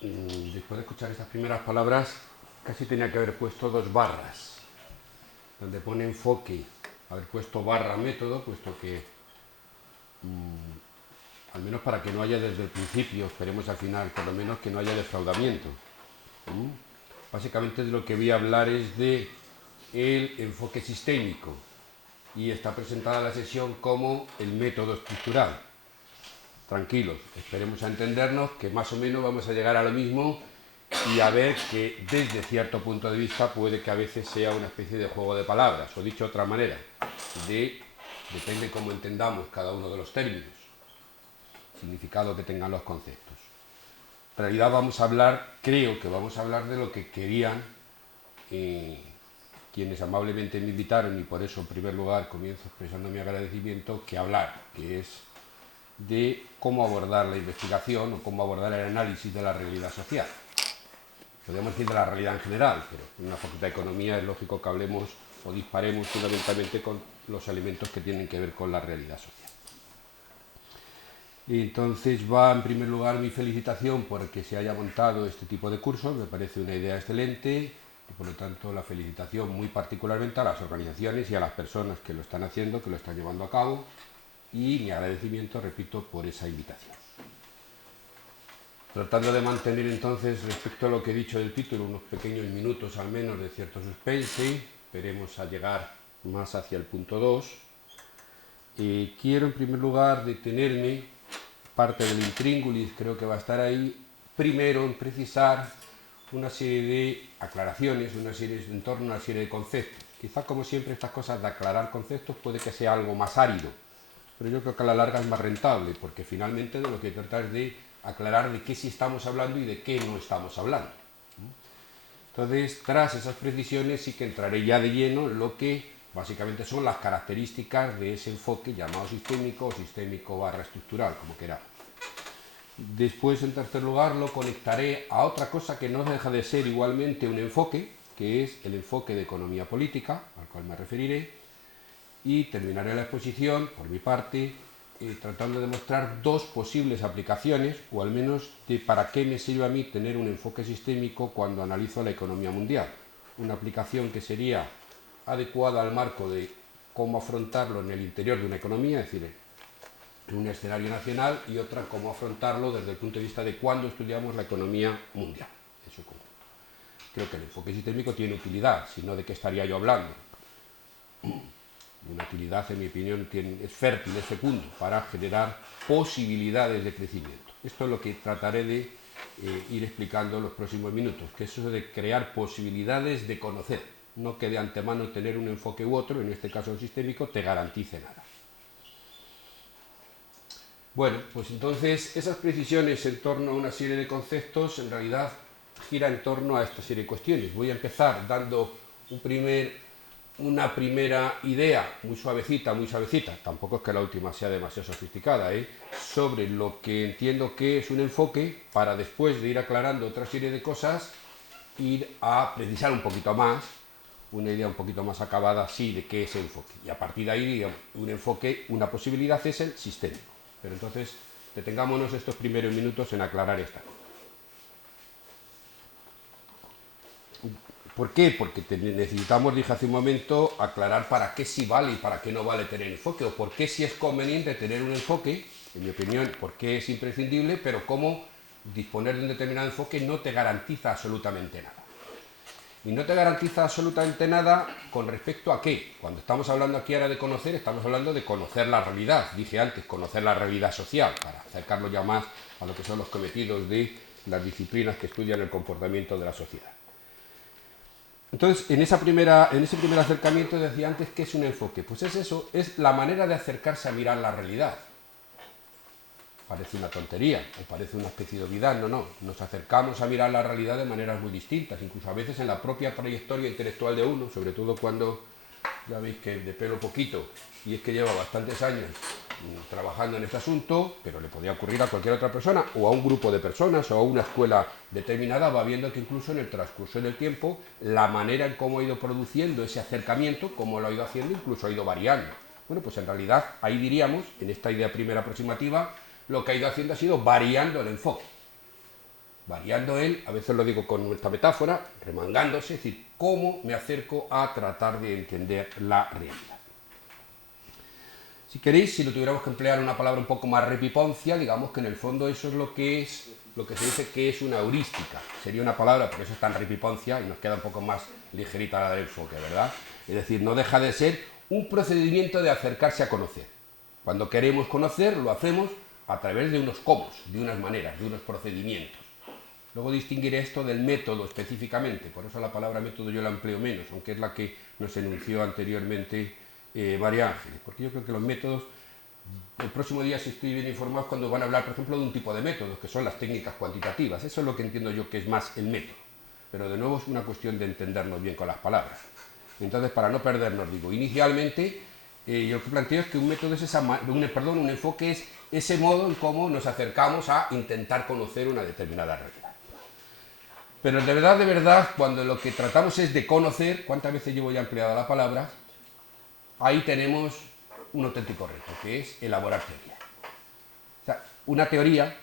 Después de escuchar estas primeras palabras, casi tenía que haber puesto dos barras, donde pone enfoque, haber puesto barra método, puesto que, al menos para que no haya desde el principio, esperemos al final, por lo menos que no haya defraudamiento. Básicamente de lo que voy a hablar es de el enfoque sistémico, y está presentada la sesión como el método estructural. Tranquilos, esperemos a entendernos, que más o menos vamos a llegar a lo mismo y a ver que desde cierto punto de vista puede que a veces sea una especie de juego de palabras, o dicho de otra manera, depende cómo entendamos cada uno de los términos, significado que tengan los conceptos. En realidad vamos a hablar, creo que vamos a hablar de lo que querían quienes amablemente me invitaron, y por eso en primer lugar comienzo expresando mi agradecimiento, que hablar, que es de cómo abordar la investigación o cómo abordar el análisis de la realidad social. Podríamos decir de la realidad en general, pero en una facultad de economía es lógico que hablemos o disparemos fundamentalmente con los elementos que tienen que ver con la realidad social. Y entonces va en primer lugar mi felicitación por que se haya montado este tipo de cursos, me parece una idea excelente, y por lo tanto la felicitación muy particularmente a las organizaciones y a las personas que lo están haciendo, que lo están llevando a cabo, y mi agradecimiento, repito, por esa invitación. Tratando de mantener entonces, respecto a lo que he dicho del título, unos pequeños minutos al menos de cierto suspense, esperemos a llegar más hacia el punto 2. Quiero en primer lugar detenerme, parte del intríngulis creo que va a estar ahí, primero en precisar una serie de aclaraciones, en torno a una serie de conceptos. Quizá, como siempre, estas cosas de aclarar conceptos puede que sea algo más árido, pero yo creo que a la larga es más rentable, porque finalmente de lo que trata es de aclarar de qué sí estamos hablando y de qué no estamos hablando. Entonces, tras esas precisiones, sí que entraré ya de lleno en lo que básicamente son las características de ese enfoque llamado sistémico o sistémico/estructural, como queramos. Después, en tercer lugar, lo conectaré a otra cosa que no deja de ser igualmente un enfoque, que es el enfoque de economía política, al cual me referiré, y terminaré la exposición, por mi parte, tratando de mostrar dos posibles aplicaciones, o al menos de para qué me sirve a mí tener un enfoque sistémico cuando analizo la economía mundial. Una aplicación que sería adecuada al marco de cómo afrontarlo en el interior de una economía, es decir, en un escenario nacional, y otra cómo afrontarlo desde el punto de vista de cuando estudiamos la economía mundial. Eso como. Creo que el enfoque sistémico tiene utilidad, si no, ¿de qué estaría yo hablando? Una utilidad, en mi opinión, es fértil, es fecundo para generar posibilidades de crecimiento. Esto es lo que trataré de ir explicando en los próximos minutos, que es eso de crear posibilidades de conocer, no que de antemano tener un enfoque u otro, en este caso el sistémico, te garantice nada. Bueno, pues entonces esas precisiones en torno a una serie de conceptos en realidad gira en torno a esta serie de cuestiones. Voy a empezar dando una primera idea muy suavecita, tampoco es que la última sea demasiado sofisticada, sobre lo que entiendo que es un enfoque, para después de ir aclarando otra serie de cosas, ir a precisar un poquito más, una idea un poquito más acabada, sí, de qué es el enfoque. Y a partir de ahí, un enfoque, una posibilidad es el sistémico. Pero entonces, detengámonos estos primeros minutos en aclarar esta cosa. ¿Por qué? Porque necesitamos, dije hace un momento, aclarar para qué sí vale y para qué no vale tener enfoque, o por qué sí es conveniente tener un enfoque, en mi opinión, por qué es imprescindible, pero cómo disponer de un determinado enfoque no te garantiza absolutamente nada. Y no te garantiza absolutamente nada con respecto a qué. Cuando estamos hablando aquí ahora de conocer, estamos hablando de conocer la realidad. Dije antes, conocer la realidad social, para acercarlo ya más a lo que son los cometidos de las disciplinas que estudian el comportamiento de la sociedad. Entonces, en ese primer acercamiento decía antes, ¿qué es un enfoque? Pues es eso, es la manera de acercarse a mirar la realidad. Parece una tontería, o parece una especie de obviedad, no, nos acercamos a mirar la realidad de maneras muy distintas, incluso a veces en la propia trayectoria intelectual de uno, sobre todo cuando, ya veis que de pelo poquito, y es que lleva bastantes años trabajando en este asunto, pero le podía ocurrir a cualquier otra persona, o a un grupo de personas, o a una escuela determinada, va viendo que incluso en el transcurso del tiempo, la manera en cómo ha ido produciendo ese acercamiento, cómo lo ha ido haciendo, incluso ha ido variando. Bueno, pues en realidad, ahí diríamos, en esta idea primera aproximativa, lo que ha ido haciendo ha sido variando el enfoque. variando él, a veces lo digo con esta metáfora, remangándose, es decir, cómo me acerco a tratar de entender la realidad. Si queréis, si lo tuviéramos que emplear una palabra un poco más repiponcia, digamos que en el fondo eso es lo que se dice que es una heurística. Sería una palabra, porque eso es tan repiponcia y nos queda un poco más ligerita la del enfoque, ¿verdad? Es decir, no deja de ser un procedimiento de acercarse a conocer. Cuando queremos conocer, lo hacemos a través de unos cómo, de unas maneras, de unos procedimientos. Luego distinguiré esto del método específicamente, por eso la palabra método yo la empleo menos, aunque es la que nos enunció anteriormente María Ángeles, porque yo creo que los métodos, el próximo día, si estoy bien informado, cuando van a hablar, por ejemplo, de un tipo de métodos, que son las técnicas cuantitativas. Eso es lo que entiendo yo que es más el método, pero de nuevo es una cuestión de entendernos bien con las palabras. Entonces, para no perdernos, digo, inicialmente, yo lo que planteo es que un método es un enfoque es ese modo en cómo nos acercamos a intentar conocer una determinada realidad. Pero de verdad, cuando lo que tratamos es de conocer, ¿cuántas veces llevo ya empleada la palabra? Ahí tenemos un auténtico reto, que es elaborar teoría. O sea, una teoría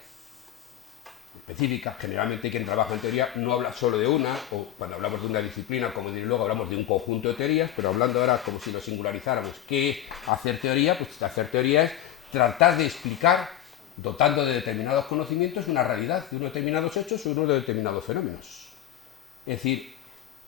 específica, generalmente quien trabaja en teoría no habla solo de una, o cuando hablamos de una disciplina, como diré luego, hablamos de un conjunto de teorías, pero hablando ahora como si lo singularizáramos, ¿qué es hacer teoría? Pues hacer teoría es tratar de explicar, dotando de determinados conocimientos, una realidad, de unos determinados hechos o unos determinados fenómenos. Es decir,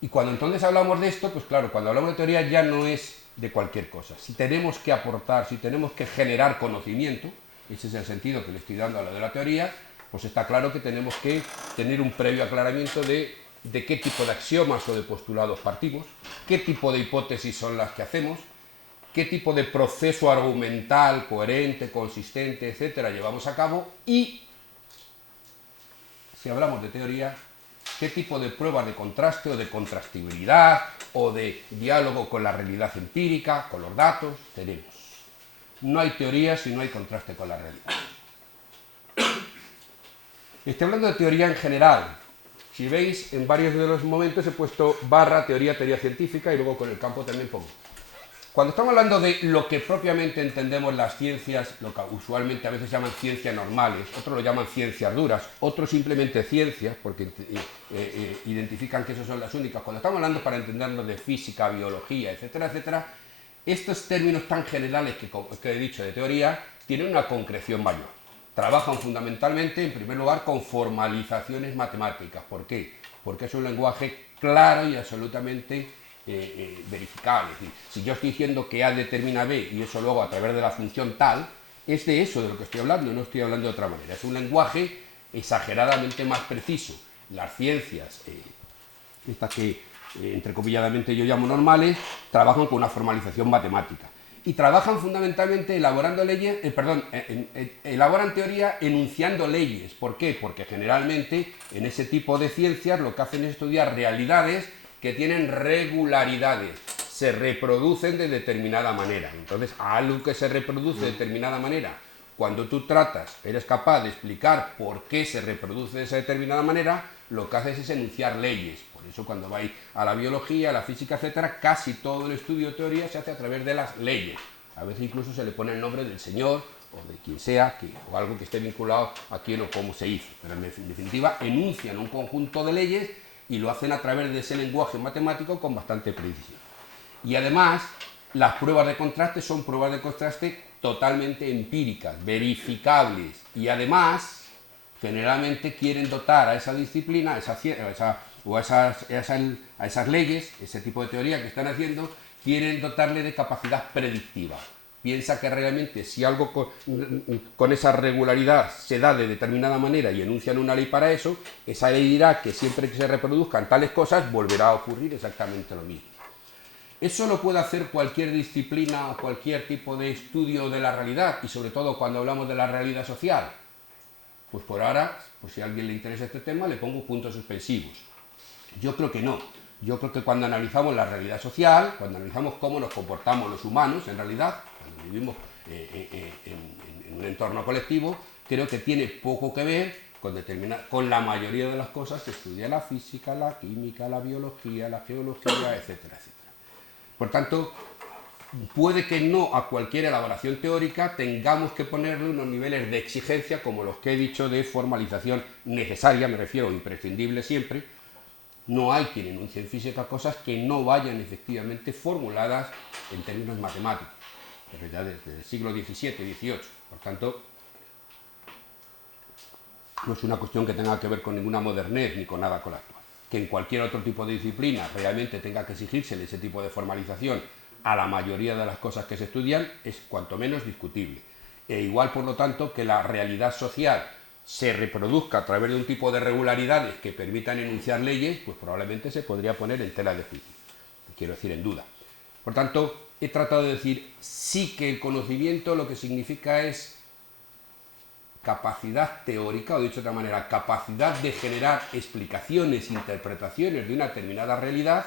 y cuando entonces hablamos de esto, pues claro, cuando hablamos de teoría ya no es de cualquier cosa. Si tenemos que aportar, si tenemos que generar conocimiento, ese es el sentido que le estoy dando a lo de la teoría, pues está claro que tenemos que tener un previo aclaramiento de qué tipo de axiomas o de postulados partimos, qué tipo de hipótesis son las que hacemos, qué tipo de proceso argumental coherente, consistente, etcétera, llevamos a cabo y, si hablamos de teoría, qué tipo de pruebas de contraste o de contrastibilidad o de diálogo con la realidad empírica, con los datos, tenemos. No hay teoría si no hay contraste con la realidad. Estoy hablando de teoría en general. Si veis, en varios de los momentos he puesto barra teoría científica y luego con el campo también pongo. Cuando estamos hablando de lo que propiamente entendemos las ciencias, lo que usualmente a veces llaman ciencias normales, otros lo llaman ciencias duras, otros simplemente ciencias, porque identifican que esas son las únicas. Cuando estamos hablando para entendernos de física, biología, etcétera, etcétera, estos términos tan generales que he dicho de teoría tienen una concreción mayor. Trabajan fundamentalmente, en primer lugar, con formalizaciones matemáticas. ¿Por qué? Porque es un lenguaje claro y absolutamente verificable. Es decir, si yo estoy diciendo que A determina B y eso luego a través de la función tal, es de eso de lo que estoy hablando, no estoy hablando de otra manera. Es un lenguaje exageradamente más preciso. Las ciencias, estas que entrecomilladamente yo llamo normales, trabajan con una formalización matemática. Y trabajan fundamentalmente elaborando leyes, elaboran teoría enunciando leyes. ¿Por qué? Porque generalmente en ese tipo de ciencias lo que hacen es estudiar realidades que tienen regularidades, se reproducen de determinada manera. Entonces, a algo que se reproduce de determinada manera, cuando tú eres capaz de explicar por qué se reproduce de esa determinada manera, lo que haces es enunciar leyes. Por eso cuando vais a la biología, a la física, etcétera, casi todo el estudio de teoría se hace a través de las leyes. A veces incluso se le pone el nombre del señor o de quien sea, o algo que esté vinculado a quién o cómo se hizo. Pero en definitiva enuncian un conjunto de leyes y lo hacen a través de ese lenguaje matemático con bastante precisión. Y además, las pruebas de contraste son pruebas de contraste totalmente empíricas, verificables, y además, generalmente quieren dotar a esa disciplina, a esas leyes, ese tipo de teoría que están haciendo, quieren dotarle de capacidad predictiva. Piensa que realmente si algo con esa regularidad se da de determinada manera y enuncian una ley para eso, esa ley dirá que siempre que se reproduzcan tales cosas volverá a ocurrir exactamente lo mismo. Eso lo puede hacer cualquier disciplina o cualquier tipo de estudio de la realidad, y sobre todo cuando hablamos de la realidad social. Pues por ahora, pues si a alguien le interesa este tema, le pongo puntos suspensivos. Yo creo que no. Yo creo que cuando analizamos la realidad social, cuando analizamos cómo nos comportamos los humanos, en realidad, cuando vivimos en un entorno colectivo, creo que tiene poco que ver con la mayoría de las cosas que estudia la física, la química, la biología, la geología, etcétera, etcétera. Por tanto, puede que no a cualquier elaboración teórica tengamos que ponerle unos niveles de exigencia como los que he dicho de formalización necesaria, me refiero imprescindible siempre. No hay quien enuncie en física cosas que no vayan efectivamente formuladas en términos matemáticos, pero ya desde el siglo XVII, XVIII. Por tanto, no es una cuestión que tenga que ver con ninguna modernez ni con nada con la actual. Que en cualquier otro tipo de disciplina realmente tenga que exigirse ese tipo de formalización a la mayoría de las cosas que se estudian es cuanto menos discutible. E igual, por lo tanto, que la realidad social se reproduzca a través de un tipo de regularidades que permitan enunciar leyes, pues probablemente se podría poner en tela de juicio. Quiero decir, en duda. Por tanto, he tratado de decir sí que el conocimiento lo que significa es capacidad teórica, o dicho de otra manera, capacidad de generar explicaciones, interpretaciones de una determinada realidad,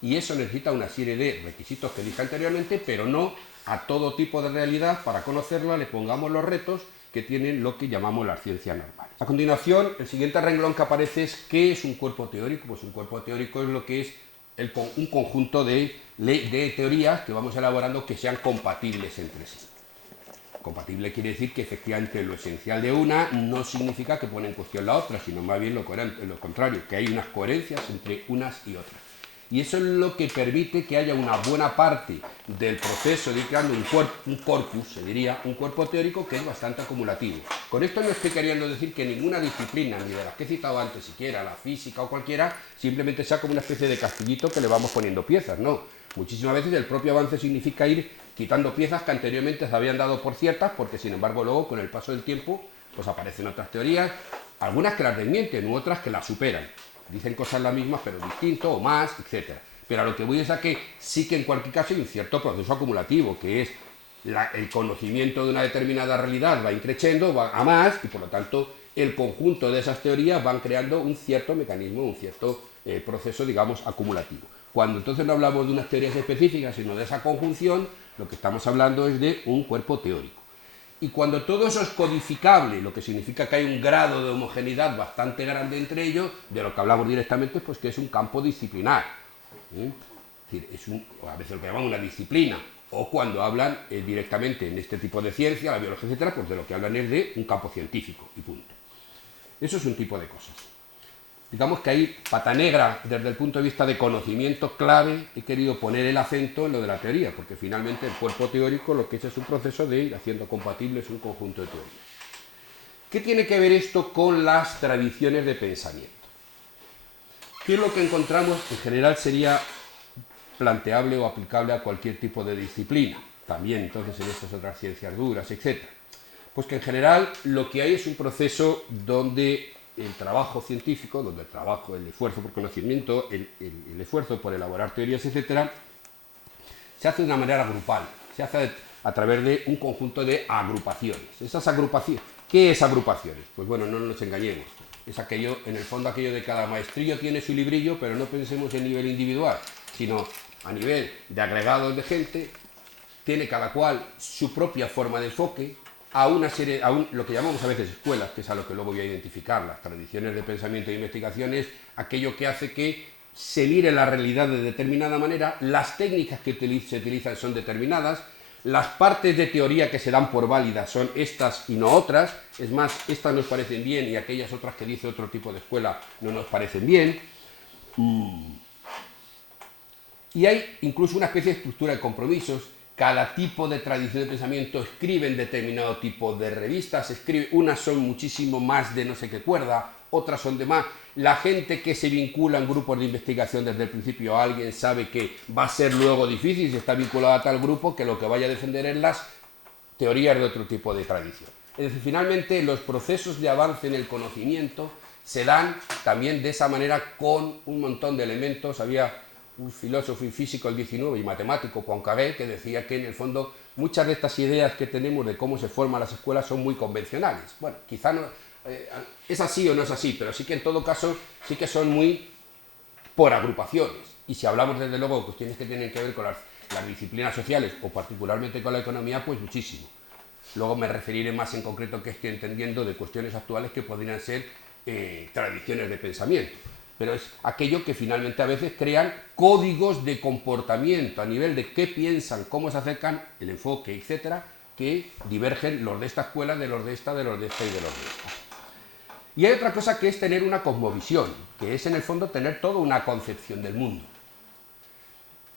y eso necesita una serie de requisitos que dije anteriormente, pero no a todo tipo de realidad. Para conocerla le pongamos los retos que tienen lo que llamamos las ciencias normales. A continuación, el siguiente renglón que aparece es ¿qué es un cuerpo teórico? Pues un cuerpo teórico es lo que es un conjunto de teorías que vamos elaborando que sean compatibles entre sí. Compatible quiere decir que efectivamente lo esencial de una no significa que pone en cuestión la otra, sino más bien lo contrario, que hay unas coherencias entre unas y otras. Y eso es lo que permite que haya una buena parte del proceso de ir creando un corpus, se diría, un cuerpo teórico que es bastante acumulativo. Con esto no estoy queriendo decir que ninguna disciplina, ni de las que he citado antes siquiera, la física o cualquiera, simplemente sea como una especie de castillito que le vamos poniendo piezas, no. Muchísimas veces el propio avance significa ir quitando piezas que anteriormente se habían dado por ciertas, porque sin embargo luego con el paso del tiempo pues aparecen otras teorías, algunas que las desmienten u otras que las superan. Dicen cosas las mismas pero distinto o más, etc. Pero a lo que voy es a que sí que en cualquier caso hay un cierto proceso acumulativo, que es el conocimiento de una determinada realidad va increciendo, va a más, y por lo tanto el conjunto de esas teorías van creando un cierto mecanismo, un cierto proceso, digamos, acumulativo. Cuando entonces no hablamos de unas teorías específicas, sino de esa conjunción, lo que estamos hablando es de un cuerpo teórico. Y cuando todo eso es codificable, lo que significa que hay un grado de homogeneidad bastante grande entre ellos, de lo que hablamos directamente, pues que es un campo disciplinar. Es decir, a veces lo que llaman una disciplina, o cuando hablan directamente en este tipo de ciencia, la biología, etcétera, pues de lo que hablan es de un campo científico, y punto. Eso es un tipo de cosas. Digamos que ahí, pata negra, desde el punto de vista de conocimiento clave, he querido poner el acento en lo de la teoría, porque finalmente el cuerpo teórico lo que es un proceso de ir haciendo compatibles un conjunto de teorías. ¿Qué tiene que ver esto con las tradiciones de pensamiento? ¿Qué es lo que encontramos? En general sería planteable o aplicable a cualquier tipo de disciplina, también entonces en estas otras ciencias duras, etc. Pues que en general lo que hay es un proceso donde el trabajo científico, donde el trabajo, el esfuerzo por conocimiento, el esfuerzo por elaborar teorías, etcétera, se hace de una manera grupal, se hace a través de un conjunto de agrupaciones. Esas agrupaciones, ¿qué es agrupaciones? Pues bueno, no nos engañemos. Es aquello, en el fondo aquello de cada maestrillo tiene su librillo, pero no pensemos en nivel individual, sino a nivel de agregados de gente, tiene cada cual su propia forma de enfoque, a una serie, lo que llamamos a veces escuelas, que es a lo que luego voy a identificar, las tradiciones de pensamiento e investigación, es aquello que hace que se mire la realidad de determinada manera, las técnicas que se utilizan son determinadas, las partes de teoría que se dan por válidas son estas y no otras, es más, estas nos parecen bien y aquellas otras que dice otro tipo de escuela no nos parecen bien. Y hay incluso una especie de estructura de compromisos. Cada tipo de tradición de pensamiento escribe en determinado tipo de revistas, unas son muchísimo más de no sé qué cuerda, otras son de más. La gente que se vincula en grupos de investigación desde el principio, alguien sabe que va a ser luego difícil si está vinculado a tal grupo, que lo que vaya a defender es las teorías de otro tipo de tradición. Es decir, finalmente los procesos de avance en el conocimiento se dan también de esa manera con un montón de elementos. Había un filósofo y físico del XIX y matemático, Poincaré, que decía que en el fondo muchas de estas ideas que tenemos de cómo se forman las escuelas son muy convencionales. Bueno, quizá no es así o no es así, pero sí que en todo caso sí que son muy por agrupaciones. Y si hablamos desde luego de cuestiones que tienen que ver con las disciplinas sociales o particularmente con la economía, pues muchísimo. Luego me referiré más en concreto que estoy entendiendo de cuestiones actuales que podrían ser tradiciones de pensamiento. pero es aquello que finalmente a veces crean códigos de comportamiento a nivel de qué piensan, cómo se acercan, el enfoque, etcétera, que divergen los de esta escuela de los de esta, de los de esta y de los de esta. Y hay otra cosa que es tener una cosmovisión, que es en el fondo tener toda una concepción del mundo.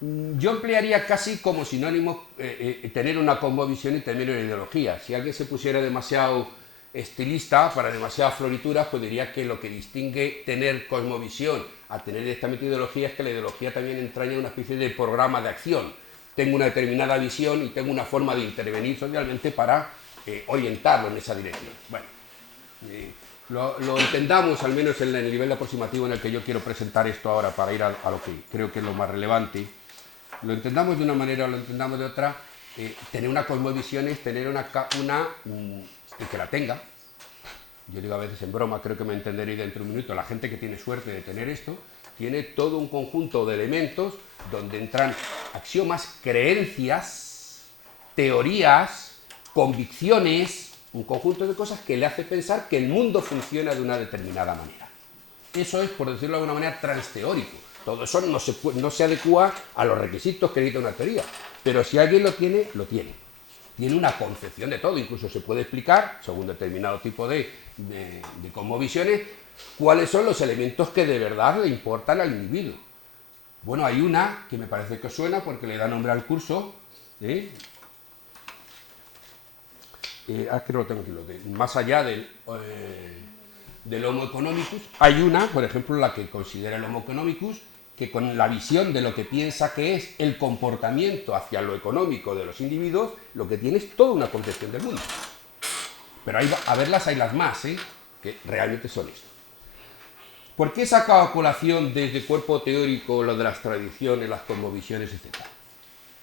Yo emplearía casi como sinónimo tener una cosmovisión y tener una ideología. Si alguien se pusiera demasiado estilista, para demasiadas florituras, pues diría que lo que distingue tener cosmovisión a tener directamente ideología es que la ideología también entraña una especie de programa de acción. Tengo una determinada visión y tengo una forma de intervenir socialmente para orientarlo en esa dirección. Bueno, lo entendamos al menos en el nivel aproximativo en el que yo quiero presentar esto ahora para ir a lo que creo que es lo más relevante. Lo entendamos de una manera o lo entendamos de otra, tener una cosmovisión es tener y que la tenga. Yo digo a veces en broma, creo que me entenderéis dentro de un minuto, la gente que tiene suerte de tener esto, tiene todo un conjunto de elementos donde entran axiomas, creencias, teorías, convicciones, un conjunto de cosas que le hace pensar que el mundo funciona de una determinada manera. Eso es, por decirlo de alguna manera, transteórico. Todo eso no se adecua a los requisitos que necesita una teoría, pero si alguien lo tiene, lo tiene. Tiene una concepción de todo, incluso se puede explicar, según determinado tipo de cosmovisiones, cuáles son los elementos que de verdad le importan al individuo. Bueno, hay una que me parece que os suena porque le da nombre al curso, que lo tengo aquí, más allá del Homo economicus, hay una, por ejemplo, la que considera el Homo economicus, que con la visión de lo que piensa que es el comportamiento hacia lo económico de los individuos, lo que tiene es toda una concepción del mundo. Pero a verlas hay las más, que realmente son esto. ¿Por qué he sacado a colación desde cuerpo teórico lo de las tradiciones, las cosmovisiones, etcétera?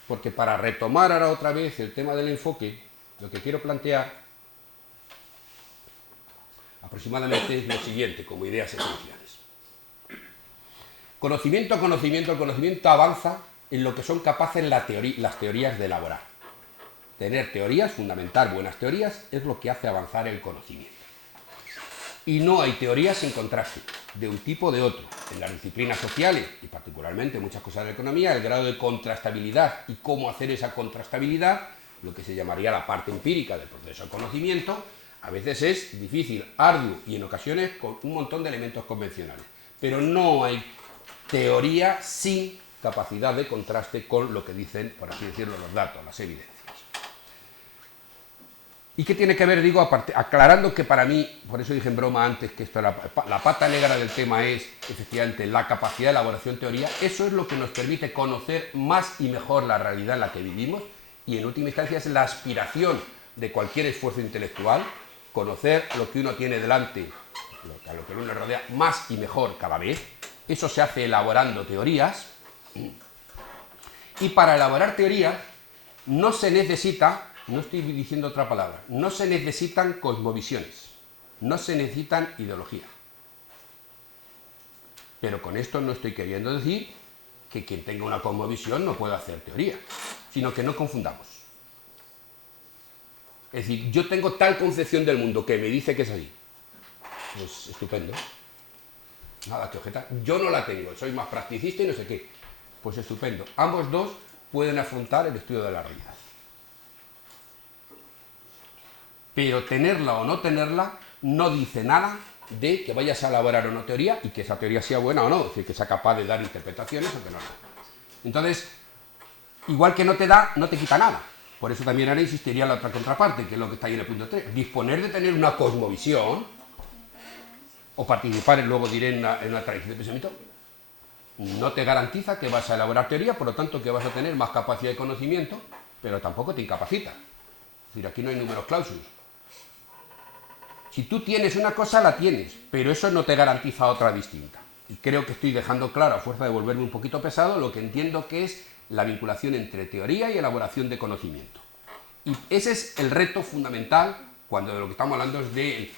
Porque para retomar ahora otra vez el tema del enfoque, lo que quiero plantear aproximadamente es lo siguiente, como ideas esenciales. Conocimiento, el conocimiento avanza en lo que son capaces las teorías de elaborar. Tener teorías, fundamentar buenas teorías, es lo que hace avanzar el conocimiento. Y no hay teorías sin contraste, de un tipo o de otro. En las disciplinas sociales, y particularmente en muchas cosas de la economía, el grado de contrastabilidad y cómo hacer esa contrastabilidad, lo que se llamaría la parte empírica del proceso de conocimiento, a veces es difícil, arduo y en ocasiones con un montón de elementos convencionales. Pero no hay teoría sin capacidad de contraste con lo que dicen, por así decirlo, los datos, las evidencias. ¿Y qué tiene que ver? Digo, aclarando que para mí, por eso dije en broma antes que esto, la pata negra del tema es, efectivamente, la capacidad de elaboración de teoría. Eso es lo que nos permite conocer más y mejor la realidad en la que vivimos y, en última instancia, es la aspiración de cualquier esfuerzo intelectual, conocer lo que uno tiene delante, a lo que uno le rodea, más y mejor cada vez. Eso se hace elaborando teorías. Y para elaborar teorías no se necesita, no estoy diciendo otra palabra, no se necesitan cosmovisiones, no se necesitan ideologías. Pero con esto no estoy queriendo decir que quien tenga una cosmovisión no pueda hacer teoría, sino que no confundamos. Es decir, yo tengo tal concepción del mundo que me dice que es así. Pues estupendo. Nada que objetar. Yo no la tengo, soy más practicista y no sé qué. Pues estupendo. Ambos dos pueden afrontar el estudio de la realidad. Pero tenerla o no tenerla no dice nada de que vayas a elaborar una teoría y que esa teoría sea buena o no, es decir, que sea capaz de dar interpretaciones o que no. Entonces, igual que no te da, no te quita nada. Por eso también ahora insistiría la otra contraparte, que es lo que está ahí en el punto 3. Disponer de tener una cosmovisión o participar, luego diré, en una tradición de pensamiento, no te garantiza que vas a elaborar teoría, por lo tanto que vas a tener más capacidad de conocimiento, pero tampoco te incapacita. Es decir, aquí no hay números clausus. Si tú tienes una cosa, la tienes, pero eso no te garantiza otra distinta. Y creo que estoy dejando claro, a fuerza de volverme un poquito pesado, lo que entiendo que es la vinculación entre teoría y elaboración de conocimiento. Y ese es el reto fundamental cuando de lo que estamos hablando es de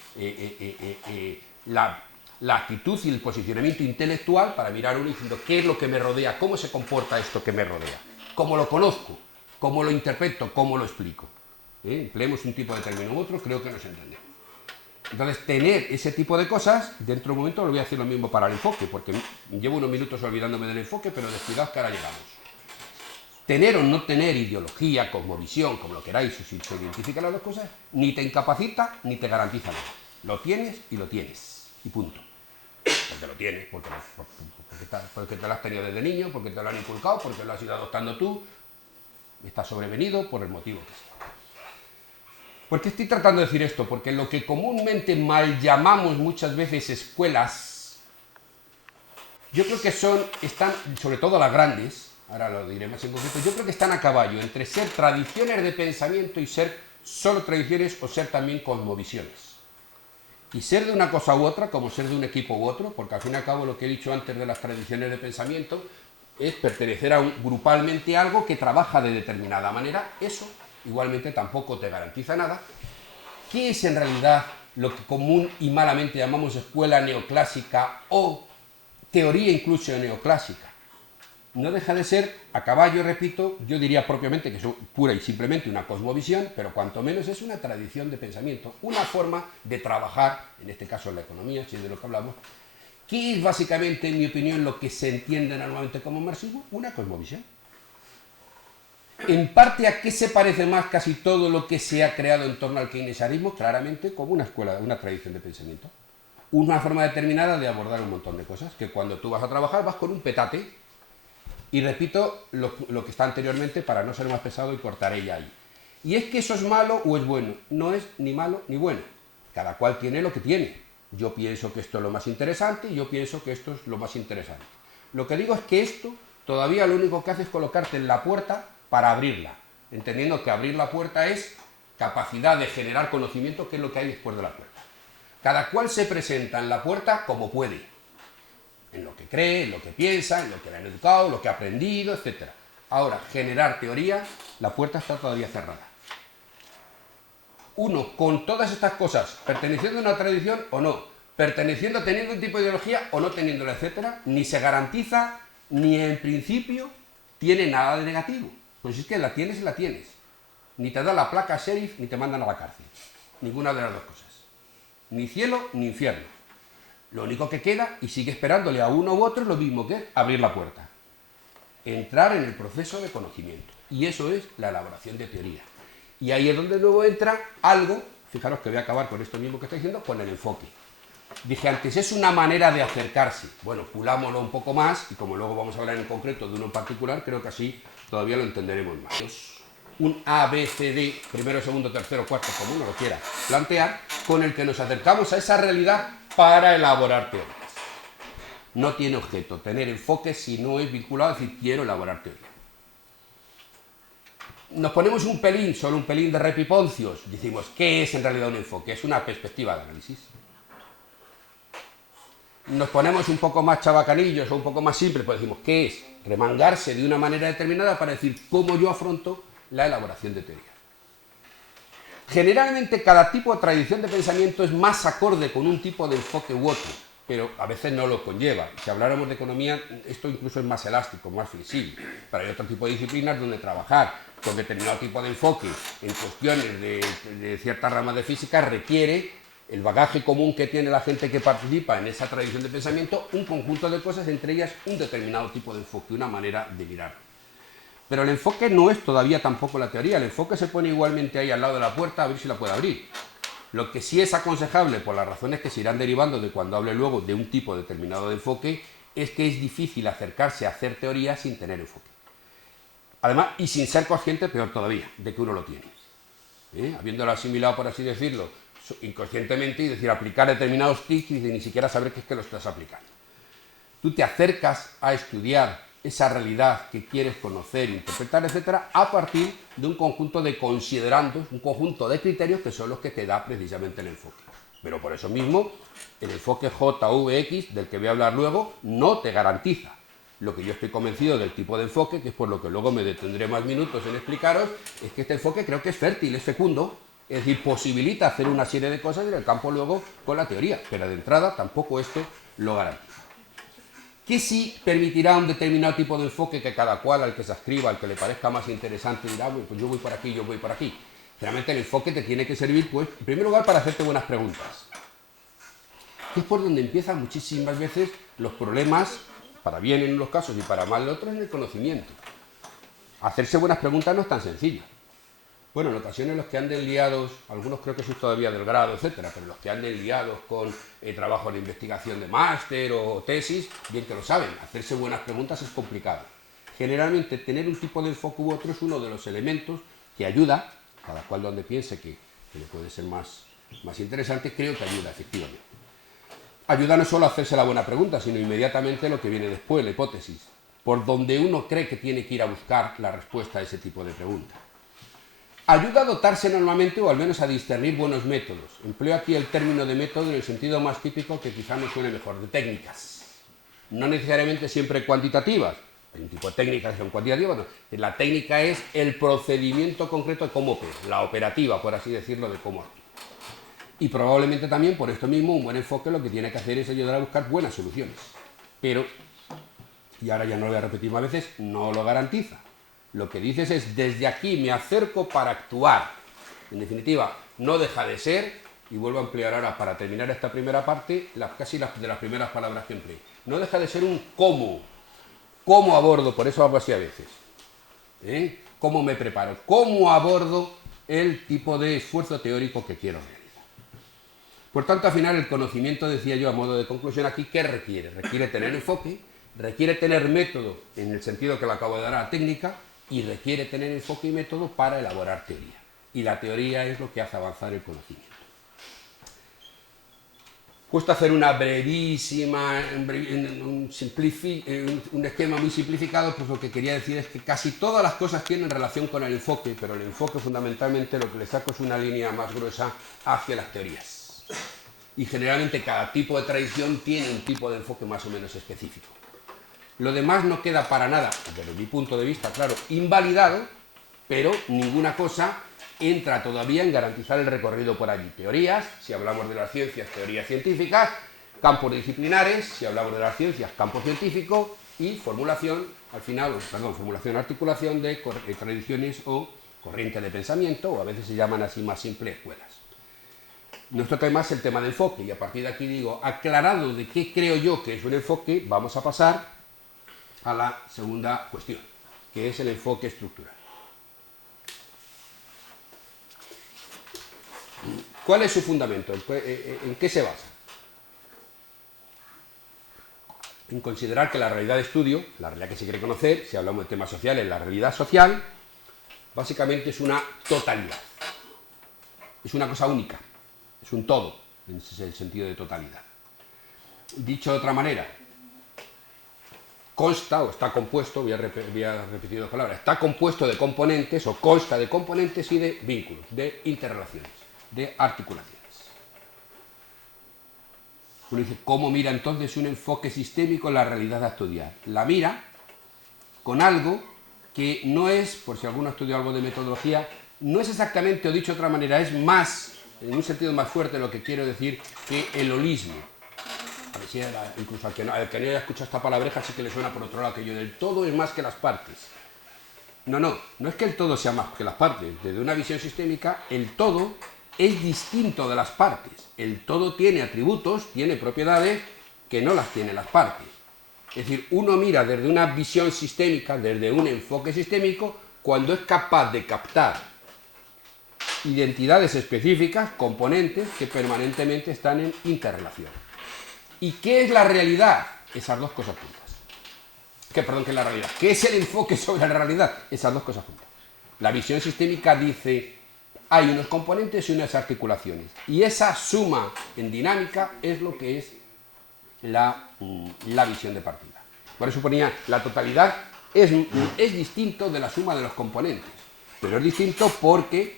la actitud y el posicionamiento intelectual para mirar uno diciendo qué es lo que me rodea, cómo se comporta esto que me rodea, cómo lo conozco, cómo lo interpreto, cómo lo explico. Empleemos un tipo de término u otro, creo que nos entendemos. Entonces, tener ese tipo de cosas, dentro de un momento lo voy a hacer lo mismo para el enfoque, porque llevo unos minutos olvidándome del enfoque, pero descuidaos que ahora llegamos. Tener o no tener ideología, cosmovisión, como lo queráis, o si se identifican las dos cosas, ni te incapacita ni te garantiza nada. Lo tienes y lo tienes. Y punto. Porque lo tienes, porque te lo has tenido desde niño, porque te lo han inculcado, porque lo has ido adoptando tú, estás sobrevenido por el motivo que sea. ¿Por qué estoy tratando de decir esto? Porque lo que comúnmente mal llamamos muchas veces escuelas, yo creo que están, sobre todo las grandes, ahora lo diré más en concreto, yo creo que están a caballo entre ser tradiciones de pensamiento y ser solo tradiciones o ser también cosmovisiones. Y ser de una cosa u otra, como ser de un equipo u otro, porque al fin y al cabo lo que he dicho antes de las tradiciones de pensamiento es pertenecer a grupalmente a algo que trabaja de determinada manera. Eso igualmente tampoco te garantiza nada. ¿Qué es en realidad lo que común y malamente llamamos escuela neoclásica o teoría incluso neoclásica? No deja de ser, a caballo, repito, yo diría propiamente que es pura y simplemente una cosmovisión, pero cuanto menos es una tradición de pensamiento, una forma de trabajar, en este caso en la economía, si es de lo que hablamos, que es básicamente, en mi opinión, lo que se entiende normalmente como marxismo, una cosmovisión. En parte, ¿a qué se parece más casi todo lo que se ha creado en torno al keynesianismo? Claramente como una escuela, una tradición de pensamiento. Una forma determinada de abordar un montón de cosas, que cuando tú vas a trabajar vas con un petate. Y repito lo que está anteriormente para no ser más pesado y cortaré ya ahí. Y es que eso es malo o es bueno. No es ni malo ni bueno. Cada cual tiene lo que tiene. Yo pienso que esto es lo más interesante y yo pienso que esto es lo más interesante. Lo que digo es que esto todavía lo único que hace es colocarte en la puerta para abrirla. Entendiendo que abrir la puerta es capacidad de generar conocimiento, que es lo que hay después de la puerta. Cada cual se presenta en la puerta como puede. En lo que cree, en lo que piensa, en lo que le han educado, lo que ha aprendido, etc. Ahora, generar teoría, la puerta está todavía cerrada. Uno, con todas estas cosas, perteneciendo a una tradición o no, perteneciendo, teniendo un tipo de ideología o no teniéndola, etc., ni se garantiza, ni en principio tiene nada de negativo. Pues si es que la tienes, la tienes. Ni te da la placa sheriff, ni te mandan a la cárcel. Ninguna de las dos cosas. Ni cielo, ni infierno. Lo único que queda, y sigue esperándole a uno u otro, es lo mismo que es abrir la puerta. Entrar en el proceso de conocimiento. Y eso es la elaboración de teoría. Y ahí es donde luego entra algo, fijaros que voy a acabar con esto mismo que estoy diciendo, con el enfoque. Dije antes, es una manera de acercarse. Bueno, pulámoslo un poco más, y como luego vamos a hablar en concreto de uno en particular, creo que así todavía lo entenderemos más. Un A, B, C, D, primero, segundo, tercero, cuarto, como uno lo quiera plantear, con el que nos acercamos a esa realidad para elaborar teorías. No tiene objeto tener enfoque si no es vinculado a decir quiero elaborar teoría. Nos ponemos un pelín, solo un pelín de repiponcios, decimos, ¿qué es en realidad un enfoque? Es una perspectiva de análisis. Nos ponemos un poco más chabacanillos o un poco más simples, pues decimos, ¿qué es? Remangarse de una manera determinada para decir cómo yo afronto la elaboración de teoría. Generalmente cada tipo de tradición de pensamiento es más acorde con un tipo de enfoque u otro, pero a veces no lo conlleva. Si habláramos de economía, esto incluso es más elástico, más flexible. Pero hay otro tipo de disciplinas donde trabajar con determinado tipo de enfoque en cuestiones de ciertas ramas de física requiere el bagaje común que tiene la gente que participa en esa tradición de pensamiento, un conjunto de cosas, entre ellas un determinado tipo de enfoque, una manera de mirar. Pero el enfoque no es todavía tampoco la teoría, el enfoque se pone igualmente ahí al lado de la puerta a ver si la puede abrir. Lo que sí es aconsejable, por las razones que se irán derivando de cuando hable luego de un tipo determinado de enfoque, es que es difícil acercarse a hacer teoría sin tener enfoque. Además, y sin ser consciente, peor todavía, de que uno lo tiene. Habiéndolo asimilado, por así decirlo, inconscientemente, y decir, aplicar determinados tics y ni siquiera saber que es que lo estás aplicando. Tú te acercas a estudiar esa realidad que quieres conocer, interpretar, etcétera, a partir de un conjunto de considerandos, un conjunto de criterios que son los que te da precisamente el enfoque. Pero por eso mismo, el enfoque JVX, del que voy a hablar luego, no te garantiza. Lo que yo estoy convencido del tipo de enfoque, que es por lo que luego me detendré más minutos en explicaros, es que este enfoque creo que es fértil, es fecundo, es decir, posibilita hacer una serie de cosas en el campo luego con la teoría, pero de entrada tampoco esto lo garantiza. Que sí permitirá un determinado tipo de enfoque que cada cual, al que se ascriba, al que le parezca más interesante, dirá, bueno, pues yo voy por aquí, yo voy por aquí. Realmente el enfoque te tiene que servir, pues, en primer lugar, para hacerte buenas preguntas. que es por donde empiezan muchísimas veces los problemas, para bien en unos casos y para mal en otros, en el conocimiento. Hacerse buenas preguntas no es tan sencillo. Bueno, en ocasiones los que anden liados, algunos creo que sois todavía del grado, etcétera, pero los que anden liados con trabajos de investigación de máster o tesis, bien que lo saben, hacerse buenas preguntas es complicado. Generalmente tener un tipo de enfoque u otro es uno de los elementos que ayuda, cada cual donde piense que le puede ser más interesante, creo que ayuda efectivamente. Ayuda no solo a hacerse la buena pregunta, sino inmediatamente lo que viene después, la hipótesis, por donde uno cree que tiene que ir a buscar la respuesta a ese tipo de pregunta. Ayuda a dotarse normalmente o al menos a discernir buenos métodos. Empleo aquí el término de método en el sentido más típico que quizá nos suene mejor, de técnicas. No necesariamente siempre cuantitativas. Hay un tipo de técnicas que son cuantitativas. No. La técnica es el procedimiento concreto de cómo opera, la operativa, por así decirlo, de cómo actúa. Y probablemente también por esto mismo un buen enfoque lo que tiene que hacer es ayudar a buscar buenas soluciones. Pero, y ahora ya no lo voy a repetir más veces, no lo garantiza. Lo que dices es, desde aquí me acerco para actuar. En definitiva, no deja de ser, y vuelvo a emplear ahora para terminar esta primera parte, casi de las primeras palabras que empleé. No deja de ser un cómo. ¿Cómo abordo? Por eso hago así a veces. ¿Cómo me preparo? ¿Cómo abordo el tipo de esfuerzo teórico que quiero realizar? Por tanto, al final, el conocimiento, decía yo a modo de conclusión aquí, ¿qué requiere? Requiere tener enfoque, requiere tener método, en el sentido que le acabo de dar a la técnica, y requiere tener enfoque y método para elaborar teoría. Y la teoría es lo que hace avanzar el conocimiento. Cuesta hacer una brevísima, un esquema muy simplificado, pues lo que quería decir es que casi todas las cosas tienen relación con el enfoque, pero el enfoque fundamentalmente lo que le saco es una línea más gruesa hacia las teorías. Y generalmente cada tipo de tradición tiene un tipo de enfoque más o menos específico. Lo demás no queda para nada, desde mi punto de vista, claro, invalidado, pero ninguna cosa entra todavía en garantizar el recorrido por allí. Teorías, si hablamos de las ciencias, teorías científicas, campos disciplinares, si hablamos de las ciencias, campo científico, y formulación, al final, formulación, articulación de tradiciones o corrientes de pensamiento, o a veces se llaman así más simple escuelas. Nuestro tema es el tema de enfoque, y a partir de aquí digo, aclarado de qué creo yo que es un enfoque, vamos a pasar a la segunda cuestión, que es el enfoque estructural. ¿Cuál es su fundamento? ¿En qué se basa? En considerar que la realidad de estudio, la realidad que se quiere conocer, si hablamos de temas sociales, la realidad social, básicamente es una totalidad. Es una cosa única, es un todo, en ese sentido de totalidad. Dicho de otra manera, consta o está compuesto, voy a repetir dos palabras, está compuesto de componentes o consta de componentes y de vínculos, de interrelaciones, de articulaciones. Uno dice, ¿cómo mira entonces un enfoque sistémico en la realidad a estudiar? La mira con algo que no es, por si alguno ha estudiado algo de metodología, no es exactamente, o dicho de otra manera, es más, en un sentido más fuerte lo que quiero decir, que el holismo. A ver si incluso al que no haya escuchado esta palabreja sí que le suena por otro lado, que yo del todo es más que las partes. No es que el todo sea más que las partes. Desde una visión sistémica, el todo es distinto de las partes. El todo tiene atributos, tiene propiedades que no las tienen las partes. Es decir, uno mira desde una visión sistémica, desde un enfoque sistémico, cuando es capaz de captar identidades específicas, componentes que permanentemente están en interrelación. ¿Y qué es la realidad? Esas dos cosas juntas. ¿Qué es la realidad? ¿Qué es el enfoque sobre la realidad? Esas dos cosas juntas. La visión sistémica dice, hay unos componentes y unas articulaciones. Y esa suma en dinámica es lo que es la visión de partida. Por eso ponía, la totalidad es distinto de la suma de los componentes. Pero es distinto porque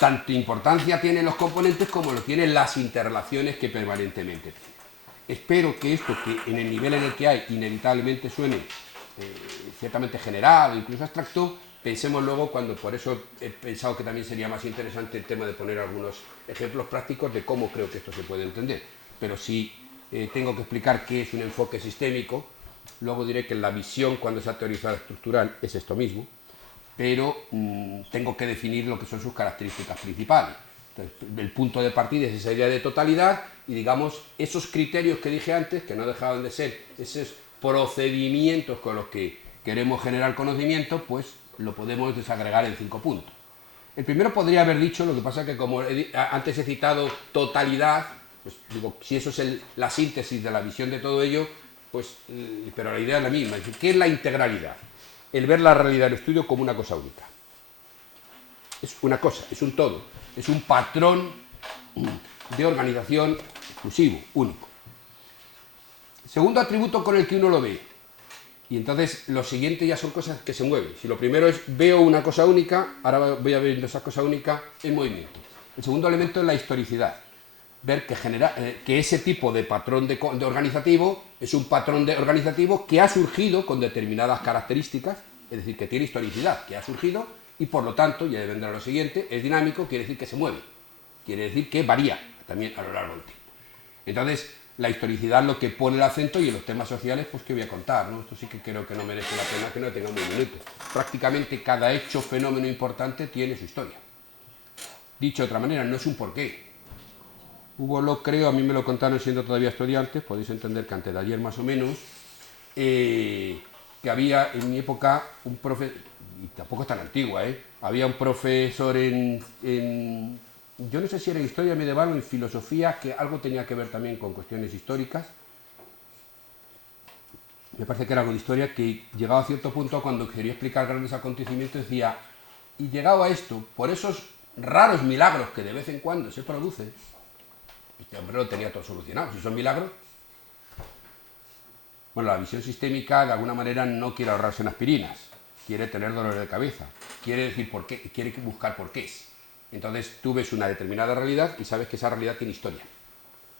tanto importancia tienen los componentes como lo tienen las interrelaciones que permanentemente tienen. Espero que esto, que en el nivel en el que hay, inevitablemente suene ciertamente general o incluso abstracto, pensemos luego cuando, por eso he pensado que también sería más interesante el tema de poner algunos ejemplos prácticos de cómo creo que esto se puede entender. Pero si tengo que explicar qué es un enfoque sistémico, luego diré que la visión cuando se ha teorizado estructural es esto mismo, pero tengo que definir lo que son sus características principales. El punto de partida es esa idea de totalidad y, digamos, esos criterios que dije antes, que no dejaban de ser esos procedimientos con los que queremos generar conocimiento, pues lo podemos desagregar en 5 puntos. El primero podría haber dicho, lo que pasa que como antes he citado totalidad, pues digo, si eso es la síntesis de la visión de todo ello, pues, pero la idea es la misma. Es decir, ¿qué es la integralidad? El ver la realidad del estudio como una cosa única. Es una cosa, es un todo, es un patrón de organización exclusivo, único. Segundo atributo con el que uno lo ve. Y entonces lo siguiente ya son cosas que se mueven. Si lo primero es veo una cosa única, ahora voy a ver esa cosa única en movimiento. El segundo elemento es la historicidad. Ver que ese tipo de patrón de organizativo es un patrón de organizativo que ha surgido con determinadas características, es decir, que tiene historicidad, que ha surgido y por lo tanto, ya vendrá lo siguiente, es dinámico, quiere decir que se mueve, quiere decir que varía también a lo largo del tiempo. Entonces, la historicidad es lo que pone el acento y en los temas sociales, pues que voy a contar, ¿no? Esto sí que creo que no merece la pena que no tengamos un minuto. Prácticamente cada hecho, fenómeno importante tiene su historia. Dicho de otra manera, no es un porqué. Lo creo, a mí me lo contaron siendo todavía estudiantes, podéis entender que antes de ayer más o menos, que había en mi época un profesor, y tampoco es tan antigua, había un profesor yo no sé si era en historia medieval o en filosofía, que algo tenía que ver también con cuestiones históricas. Me parece que era algo de historia, que llegaba a cierto punto cuando quería explicar grandes acontecimientos decía, y llegado a esto, por esos raros milagros que de vez en cuando se producen, este hombre lo tenía todo solucionado, si son milagros. Bueno, la visión sistémica de alguna manera no quiere ahorrarse en aspirinas, quiere tener dolores de cabeza, quiere decir por qué, quiere buscar porqués. Entonces tú ves una determinada realidad y sabes que esa realidad tiene historia.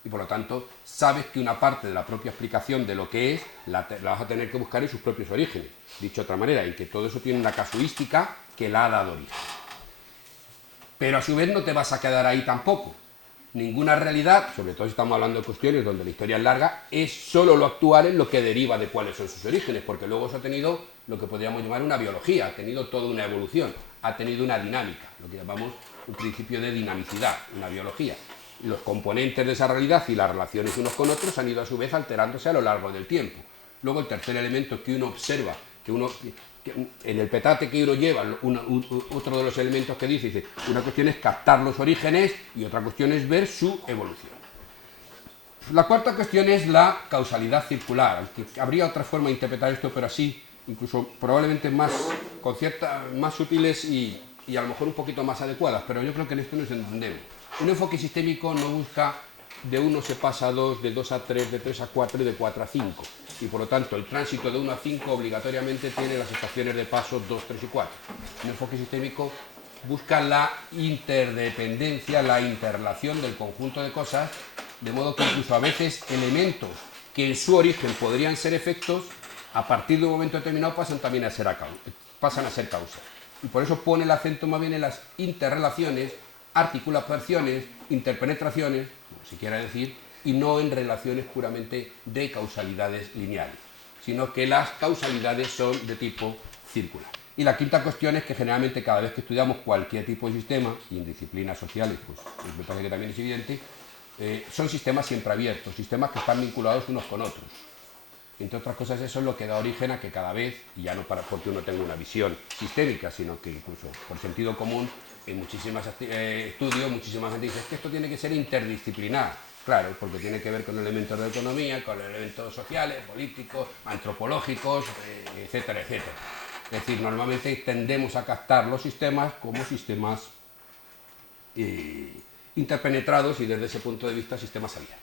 Y por lo tanto sabes que una parte de la propia explicación de lo que es la vas a tener que buscar en sus propios orígenes. Dicho de otra manera, y que todo eso tiene una casuística que la ha dado origen. Pero a su vez no te vas a quedar ahí tampoco. Ninguna realidad, sobre todo si estamos hablando de cuestiones donde la historia es larga, es solo lo actual en lo que deriva de cuáles son sus orígenes, porque luego eso ha tenido lo que podríamos llamar una biología, ha tenido toda una evolución, ha tenido una dinámica, lo que llamamos un principio de dinamicidad, una biología. Los componentes de esa realidad y las relaciones unos con otros han ido a su vez alterándose a lo largo del tiempo. Luego el tercer elemento que uno observa, que en el petate que uno lleva, otro de los elementos que dice, una cuestión es captar los orígenes y otra cuestión es ver su evolución. La cuarta cuestión es la causalidad circular, aunque habría otra forma de interpretar esto, pero así, incluso probablemente más sutiles y a lo mejor un poquito más adecuadas, pero yo creo que en esto nos entendemos. Un enfoque sistémico no busca de 1 se pasa a 2, de 2 a 3, de 3 a 4 y de 4 a 5. Y por lo tanto, el tránsito de 1 a 5 obligatoriamente tiene las estaciones de paso 2, 3 y 4. Un enfoque sistémico busca la interdependencia, la interrelación del conjunto de cosas, de modo que incluso a veces elementos que en su origen podrían ser efectos, a partir de un momento determinado pasan también a ser causa. Y por eso pone el acento más bien en las interrelaciones, articulaciones, interpenetraciones, como se quiera decir, y no en relaciones puramente de causalidades lineales, sino que las causalidades son de tipo circular. Y la quinta cuestión es que generalmente cada vez que estudiamos cualquier tipo de sistema, y en disciplinas sociales, pues me parece que también es evidente, son sistemas siempre abiertos, sistemas que están vinculados unos con otros. Entre otras cosas, eso es lo que da origen a que cada vez, y ya no porque uno tenga una visión sistémica, sino que incluso por sentido común, en muchísimos estudios, muchísima gente dice que esto tiene que ser interdisciplinar. Claro, porque tiene que ver con elementos de economía, con elementos sociales, políticos, antropológicos, etcétera, etcétera. Es decir, normalmente tendemos a captar los sistemas como sistemas interpenetrados y desde ese punto de vista sistemas abiertos.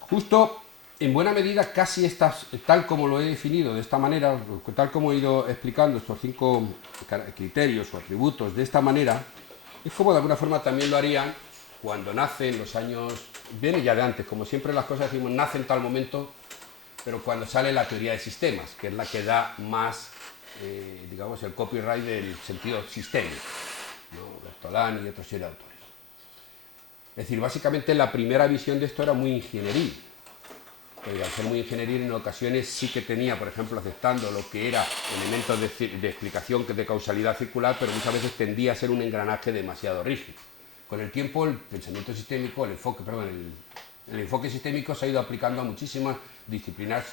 Justo, en buena medida, casi tal como lo he definido de esta manera, tal como he ido explicando estos 5 criterios o atributos de esta manera, es como de alguna forma también lo harían cuando nacen los años, viene ya de antes, como siempre las cosas decimos, nacen en tal momento, pero cuando sale la teoría de sistemas, que es la que da más, digamos, el copyright del sentido sistémico, ¿no? Bertolán y otros serie de autores. Es decir, básicamente la primera visión de esto era muy ingenieril. al ser muy ingenieril, en ocasiones sí que tenía, por ejemplo, aceptando lo que era elementos de explicación de causalidad circular, pero muchas veces tendía a ser un engranaje demasiado rígido. Con el tiempo, el pensamiento sistémico, el enfoque sistémico se ha ido aplicando a muchísimas disciplinas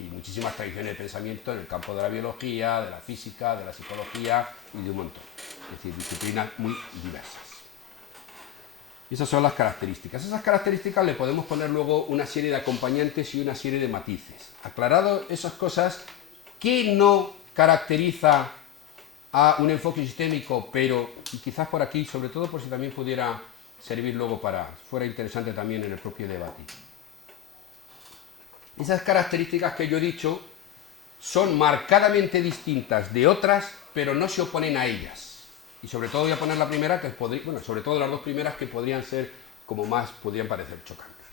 y muchísimas tradiciones de pensamiento en el campo de la biología, de la física, de la psicología y de un montón. Es decir, disciplinas muy diversas. Y esas son las características. Esas características le podemos poner luego una serie de acompañantes y una serie de matices. Aclarado esas cosas, ¿qué no caracteriza a un enfoque sistémico? Pero, y quizás por aquí, sobre todo por si también pudiera servir luego fuera interesante también en el propio debate. Esas características que yo he dicho son marcadamente distintas de otras, pero no se oponen a ellas. Y sobre todo voy a poner la primera, sobre todo las dos primeras que podrían ser como más, podrían parecer chocantes.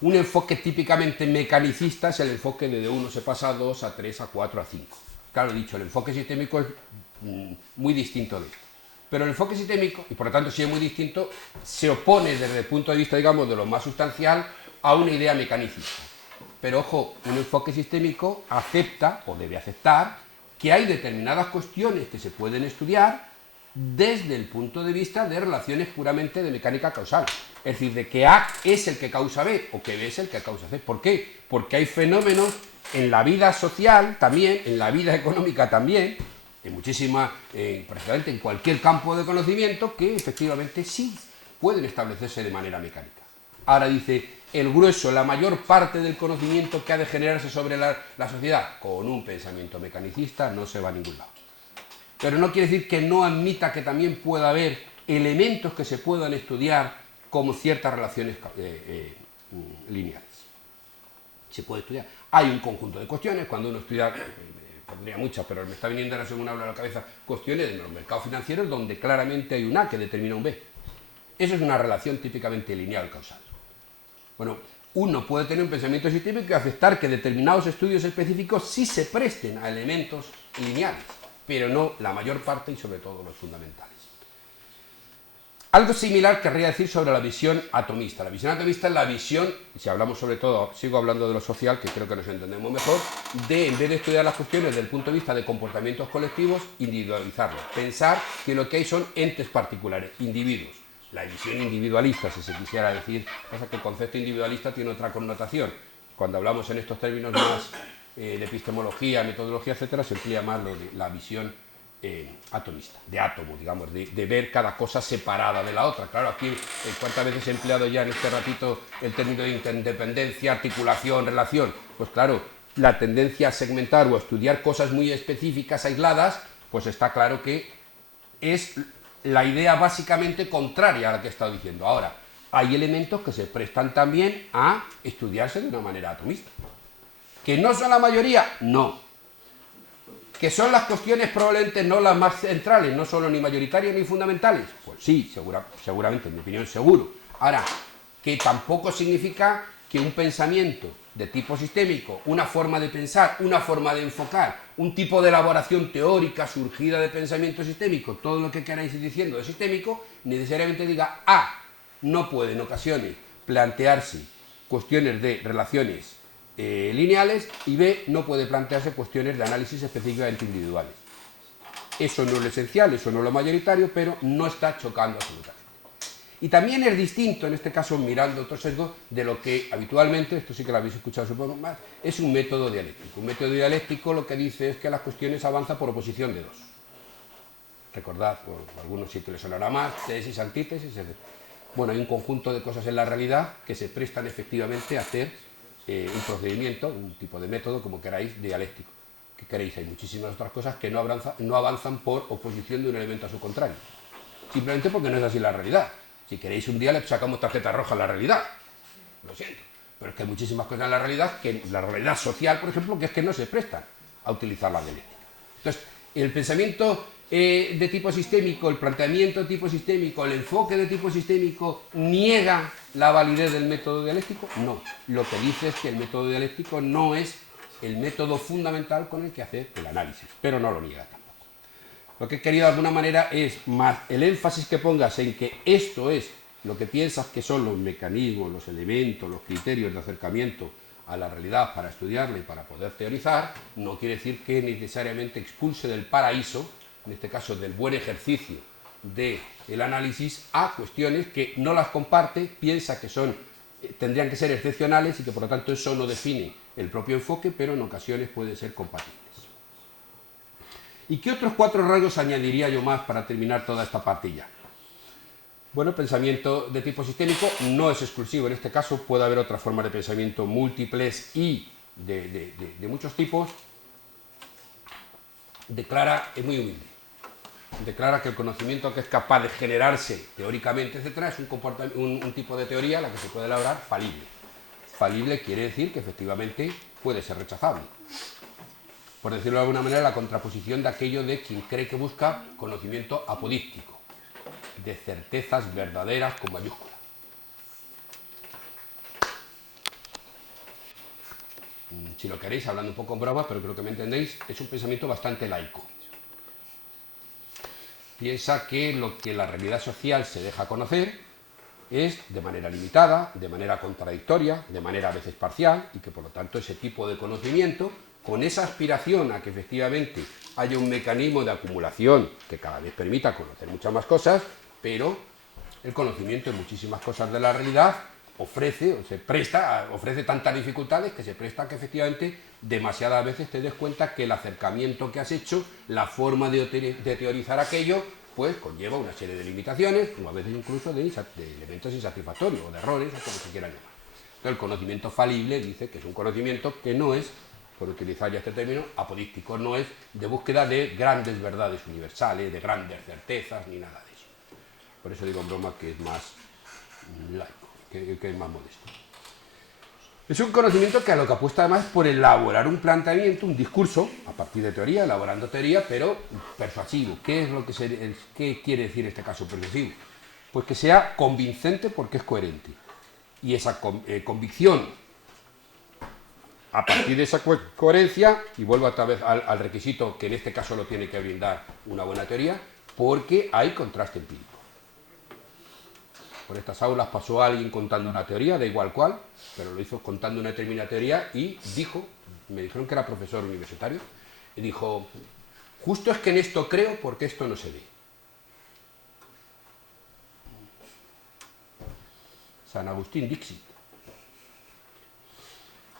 Un enfoque típicamente mecanicista es el enfoque de 1 se pasa a 2, a 3, a 4, a 5. Claro, he dicho, el enfoque sistémico es muy distinto de esto. Pero el enfoque sistémico, y por lo tanto si es muy distinto, se opone desde el punto de vista, digamos, de lo más sustancial a una idea mecanicista. Pero ojo, un enfoque sistémico acepta, o debe aceptar, que hay determinadas cuestiones que se pueden estudiar desde el punto de vista de relaciones puramente de mecánica causal. Es decir, de que A es el que causa B, o que B es el que causa C. ¿Por qué? Porque hay fenómenos en la vida social también, en la vida económica también, prácticamente en cualquier campo de conocimiento, que efectivamente sí pueden establecerse de manera mecánica. Ahora dice, el grueso, la mayor parte del conocimiento que ha de generarse sobre la sociedad, con un pensamiento mecanicista no se va a ningún lado. Pero no quiere decir que no admita que también pueda haber elementos que se puedan estudiar como ciertas relaciones lineales. Se puede estudiar. Hay un conjunto de cuestiones, cuando uno estudia, pondría muchas, pero me está viniendo ahora según hablo a la cabeza, cuestiones de los mercados financieros donde claramente hay un A que determina un B. Eso es una relación típicamente lineal causal. Bueno, uno puede tener un pensamiento sistémico y aceptar que determinados estudios específicos sí se presten a elementos lineales, pero no la mayor parte y sobre todo los fundamentales. Algo similar querría decir sobre la visión atomista. La visión atomista es la visión, si hablamos sobre todo, sigo hablando de lo social, que creo que nos entendemos mejor, de, en vez de estudiar las cuestiones desde el punto de vista de comportamientos colectivos, individualizarlos. Pensar que lo que hay son entes particulares, individuos. La visión individualista, si se quisiera decir, pasa que el concepto individualista tiene otra connotación. Cuando hablamos en estos términos más de epistemología, metodología, etcétera, se emplea más lo de la visión atomista, de átomo, digamos, de ver cada cosa separada de la otra. Claro, aquí cuántas veces he empleado ya en este ratito el término de interdependencia, articulación, relación. Pues claro, la tendencia a segmentar o a estudiar cosas muy específicas, aisladas, pues está claro que es la idea básicamente contraria a la que he estado diciendo. Ahora, hay elementos que se prestan también a estudiarse de una manera atomista. ¿Que no son la mayoría? No. ¿Que son las cuestiones probablemente no las más centrales, no solo ni mayoritarias ni fundamentales? Pues sí, seguramente, en mi opinión, seguro. Ahora, que tampoco significa que un pensamiento de tipo sistémico, una forma de pensar, una forma de enfocar, un tipo de elaboración teórica surgida de pensamiento sistémico, todo lo que queráis ir diciendo de sistémico, necesariamente diga A, no puede en ocasiones plantearse cuestiones de relaciones lineales, y B, no puede plantearse cuestiones de análisis específicamente individuales. Eso no es lo esencial, eso no es lo mayoritario, pero no está chocando absolutamente. Y también es distinto, en este caso mirando otro sesgo, de lo que habitualmente, esto sí que lo habéis escuchado supongo más, es un método dialéctico. Un método dialéctico lo que dice es que las cuestiones avanzan por oposición de dos. Recordad, bueno, a algunos sí que les sonará más, tesis, antítesis, etc. Bueno, hay un conjunto de cosas en la realidad que se prestan efectivamente a hacer un procedimiento, un tipo de método, como queráis, dialéctico. ¿Qué queréis? Hay muchísimas otras cosas que no avanzan por oposición de un elemento a su contrario. Simplemente porque no es así la realidad. Si queréis un día le sacamos tarjeta roja a la realidad. Lo siento. Pero es que hay muchísimas cosas en la realidad, que la realidad social, por ejemplo, que es que no se prestan a utilizar la dialéctica. Entonces, el pensamiento de tipo sistémico, el planteamiento de tipo sistémico, el enfoque de tipo sistémico, ¿niega la validez del método dialéctico? No. Lo que dice es que el método dialéctico no es el método fundamental con el que hacer el análisis, pero no lo niega tampoco. Lo que he querido de alguna manera es más el énfasis que pongas en que esto es lo que piensas que son los mecanismos, los elementos, los criterios de acercamiento a la realidad para estudiarla y para poder teorizar, no quiere decir que necesariamente expulse del paraíso, en este caso del buen ejercicio del análisis, a cuestiones que no las comparte, piensa que tendrían que ser excepcionales y que por lo tanto eso no define el propio enfoque, pero en ocasiones pueden ser compatibles. ¿Y qué otros 4 rasgos añadiría yo más para terminar toda esta partilla? Bueno, pensamiento de tipo sistémico no es exclusivo, en este caso puede haber otras formas de pensamiento múltiples y de muchos tipos. Es muy humilde. Declara que el conocimiento que es capaz de generarse teóricamente, etcétera, es un tipo de teoría a la que se puede elaborar falible. Falible quiere decir que efectivamente puede ser rechazable. Por decirlo de alguna manera, la contraposición de aquello de quien cree que busca conocimiento apodíctico, de certezas verdaderas con mayúscula. Si lo queréis, hablando un poco en broma, pero creo que me entendéis, es un pensamiento bastante laico. Piensa que lo que la realidad social se deja conocer es de manera limitada, de manera contradictoria, de manera a veces parcial, y que por lo tanto ese tipo de conocimiento, con esa aspiración a que efectivamente haya un mecanismo de acumulación que cada vez permita conocer muchas más cosas, pero el conocimiento en muchísimas cosas de la realidad ofrece tantas dificultades que se presta que efectivamente demasiadas veces te des cuenta que el acercamiento que has hecho, la forma de teorizar aquello, pues conlleva una serie de limitaciones, o a veces incluso de elementos insatisfactorios, o de errores, o como se quiera llamar. Entonces, el conocimiento falible dice que es un conocimiento que no es, por utilizar ya este término, apodíctico, no es de búsqueda de grandes verdades universales, de grandes certezas, ni nada de eso. Por eso digo en broma que es más laico, que es más modesto. Es un conocimiento que a lo que apuesta además es por elaborar un planteamiento, un discurso, a partir de teoría, elaborando teoría, pero persuasivo. ¿Qué quiere decir en este caso persuasivo? Pues que sea convincente porque es coherente. Y esa convicción, a partir de esa coherencia, y vuelvo otra vez al requisito que en este caso lo tiene que brindar una buena teoría, porque hay contraste empírico. Por estas aulas pasó alguien contando una teoría, da igual cuál, pero lo hizo contando una determinada teoría y me dijeron que era profesor universitario, y dijo, justo es que en esto creo porque esto no se ve. San Agustín Dixit.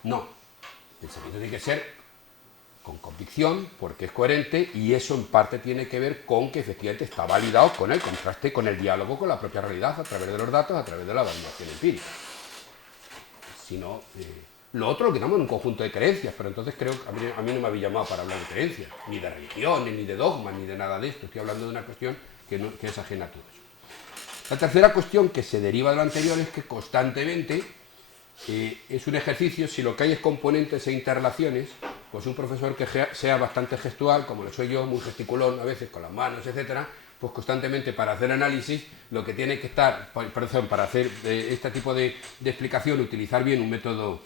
No, el pensamiento tiene que ser con convicción, porque es coherente, y eso en parte tiene que ver con que efectivamente está validado con el contraste, con el diálogo con la propia realidad, a través de los datos, a través de la validación empírica. Si no, lo otro lo quitamos en un conjunto de creencias, pero entonces creo que a mí no me habéis llamado para hablar de creencias, ni de religiones, ni de dogmas, ni de nada de esto. Estoy hablando de una cuestión que es ajena a todo eso. La tercera cuestión que se deriva de lo anterior es que constantemente es un ejercicio, si lo que hay es componentes e interrelaciones, pues un profesor que sea bastante gestual, como lo soy yo, muy gesticulón a veces con las manos, etcétera, pues constantemente para hacer análisis lo que tiene que estar, para hacer este tipo de explicación, utilizar bien un método,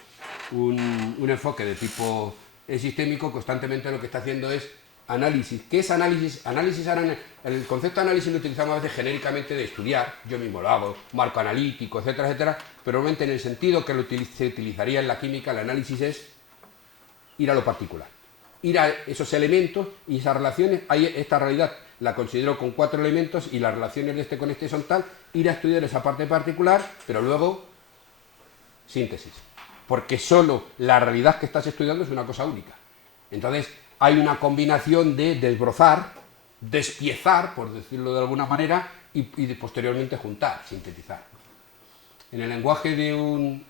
un enfoque de tipo sistémico, constantemente lo que está haciendo es análisis. ¿Qué es análisis? Análisis ahora, el concepto de análisis lo utilizamos a veces genéricamente de estudiar, yo mismo lo hago, marco analítico, etcétera, etcétera, pero realmente en el sentido que se utilizaría en la química, el análisis es ir a lo particular, ir a esos elementos y esas relaciones. Esta realidad la considero con 4 elementos y las relaciones de este con este son tal, ir a estudiar esa parte particular, pero luego síntesis, porque solo la realidad que estás estudiando es una cosa única. Entonces hay una combinación de desbrozar, despiezar, por decirlo de alguna manera, y posteriormente juntar, sintetizar. En el lenguaje de un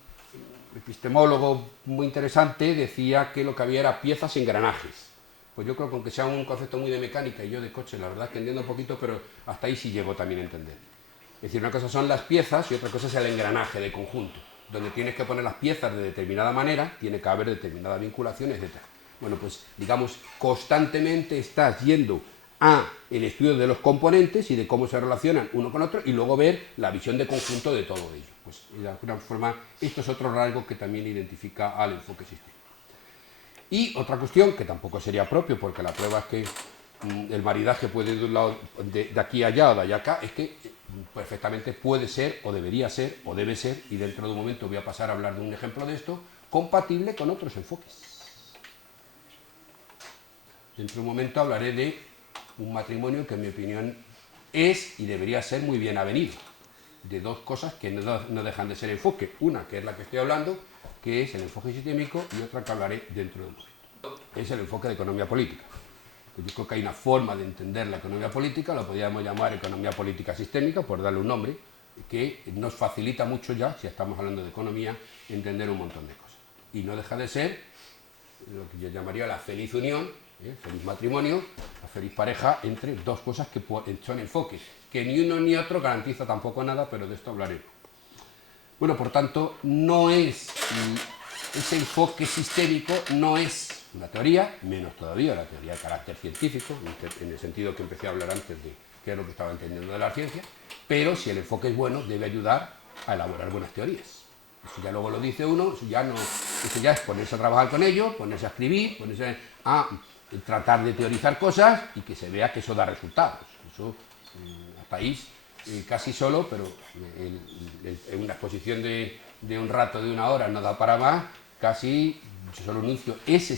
epistemólogo muy interesante decía que lo que había era piezas y engranajes. Pues yo creo que aunque sea un concepto muy de mecánica y yo de coche, la verdad es que entiendo un poquito, pero hasta ahí sí llego también a entender. Es decir, una cosa son las piezas y otra cosa es el engranaje de conjunto, donde tienes que poner las piezas de determinada manera, tiene que haber determinada vinculación, etc. Bueno, pues digamos, constantemente estás yendo a el estudio de los componentes y de cómo se relacionan uno con otro y luego ver la visión de conjunto de todo ello. Pues de alguna forma, esto es otro rasgo que también identifica al enfoque sistémico. Y otra cuestión que tampoco sería propio, porque la prueba es que el maridaje puede ir de un lado de aquí a allá o de allá a acá, es que perfectamente puede ser, o debería ser, o debe ser, y dentro de un momento voy a pasar a hablar de un ejemplo de esto, compatible con otros enfoques. Dentro de un momento hablaré de un matrimonio que en mi opinión es y debería ser muy bien avenido, de dos cosas que no dejan de ser enfoque. Una, que es la que estoy hablando, que es el enfoque sistémico, y otra que hablaré dentro de un momento. Es el enfoque de economía política. Yo creo que hay una forma de entender la economía política, la podríamos llamar economía política sistémica, por darle un nombre, que nos facilita mucho ya, si estamos hablando de economía, entender un montón de cosas. Y no deja de ser lo que yo llamaría la feliz unión, feliz matrimonio, la feliz pareja entre dos cosas que son enfoques, que ni uno ni otro garantiza tampoco nada, pero de esto hablaremos. Bueno, por tanto, no es ese enfoque sistémico, no es una teoría, menos todavía la teoría de carácter científico, en el sentido que empecé a hablar antes de qué es lo que estaba entendiendo de la ciencia, pero si el enfoque es bueno, debe ayudar a elaborar buenas teorías. Eso ya luego lo dice uno, eso ya es ponerse a trabajar con ello, ponerse a escribir, ponerse a tratar de teorizar cosas y que se vea que eso da resultados. Eso, al país, casi solo, pero en una exposición de un rato, de una hora, no da para más, casi solo anuncio. Ese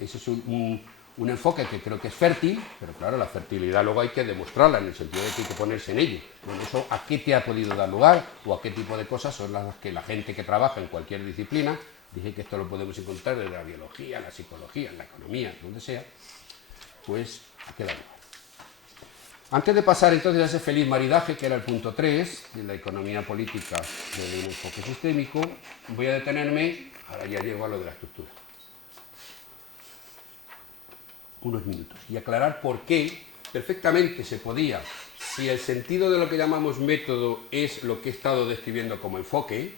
es un enfoque que creo que es fértil, pero claro, la fertilidad luego hay que demostrarla, en el sentido de que hay que ponerse en ello. Bueno, ¿eso a qué te ha podido dar lugar? ¿O a qué tipo de cosas son las que la gente que trabaja en cualquier disciplina, dije que esto lo podemos encontrar desde la biología, la psicología, la economía, donde sea, pues a qué da lugar? Antes de pasar entonces a ese feliz maridaje, que era el punto 3 de la economía política de un enfoque sistémico, voy a detenerme, ahora ya llego a lo de la estructura, unos minutos, y aclarar por qué perfectamente se podía, si el sentido de lo que llamamos método es lo que he estado describiendo como enfoque,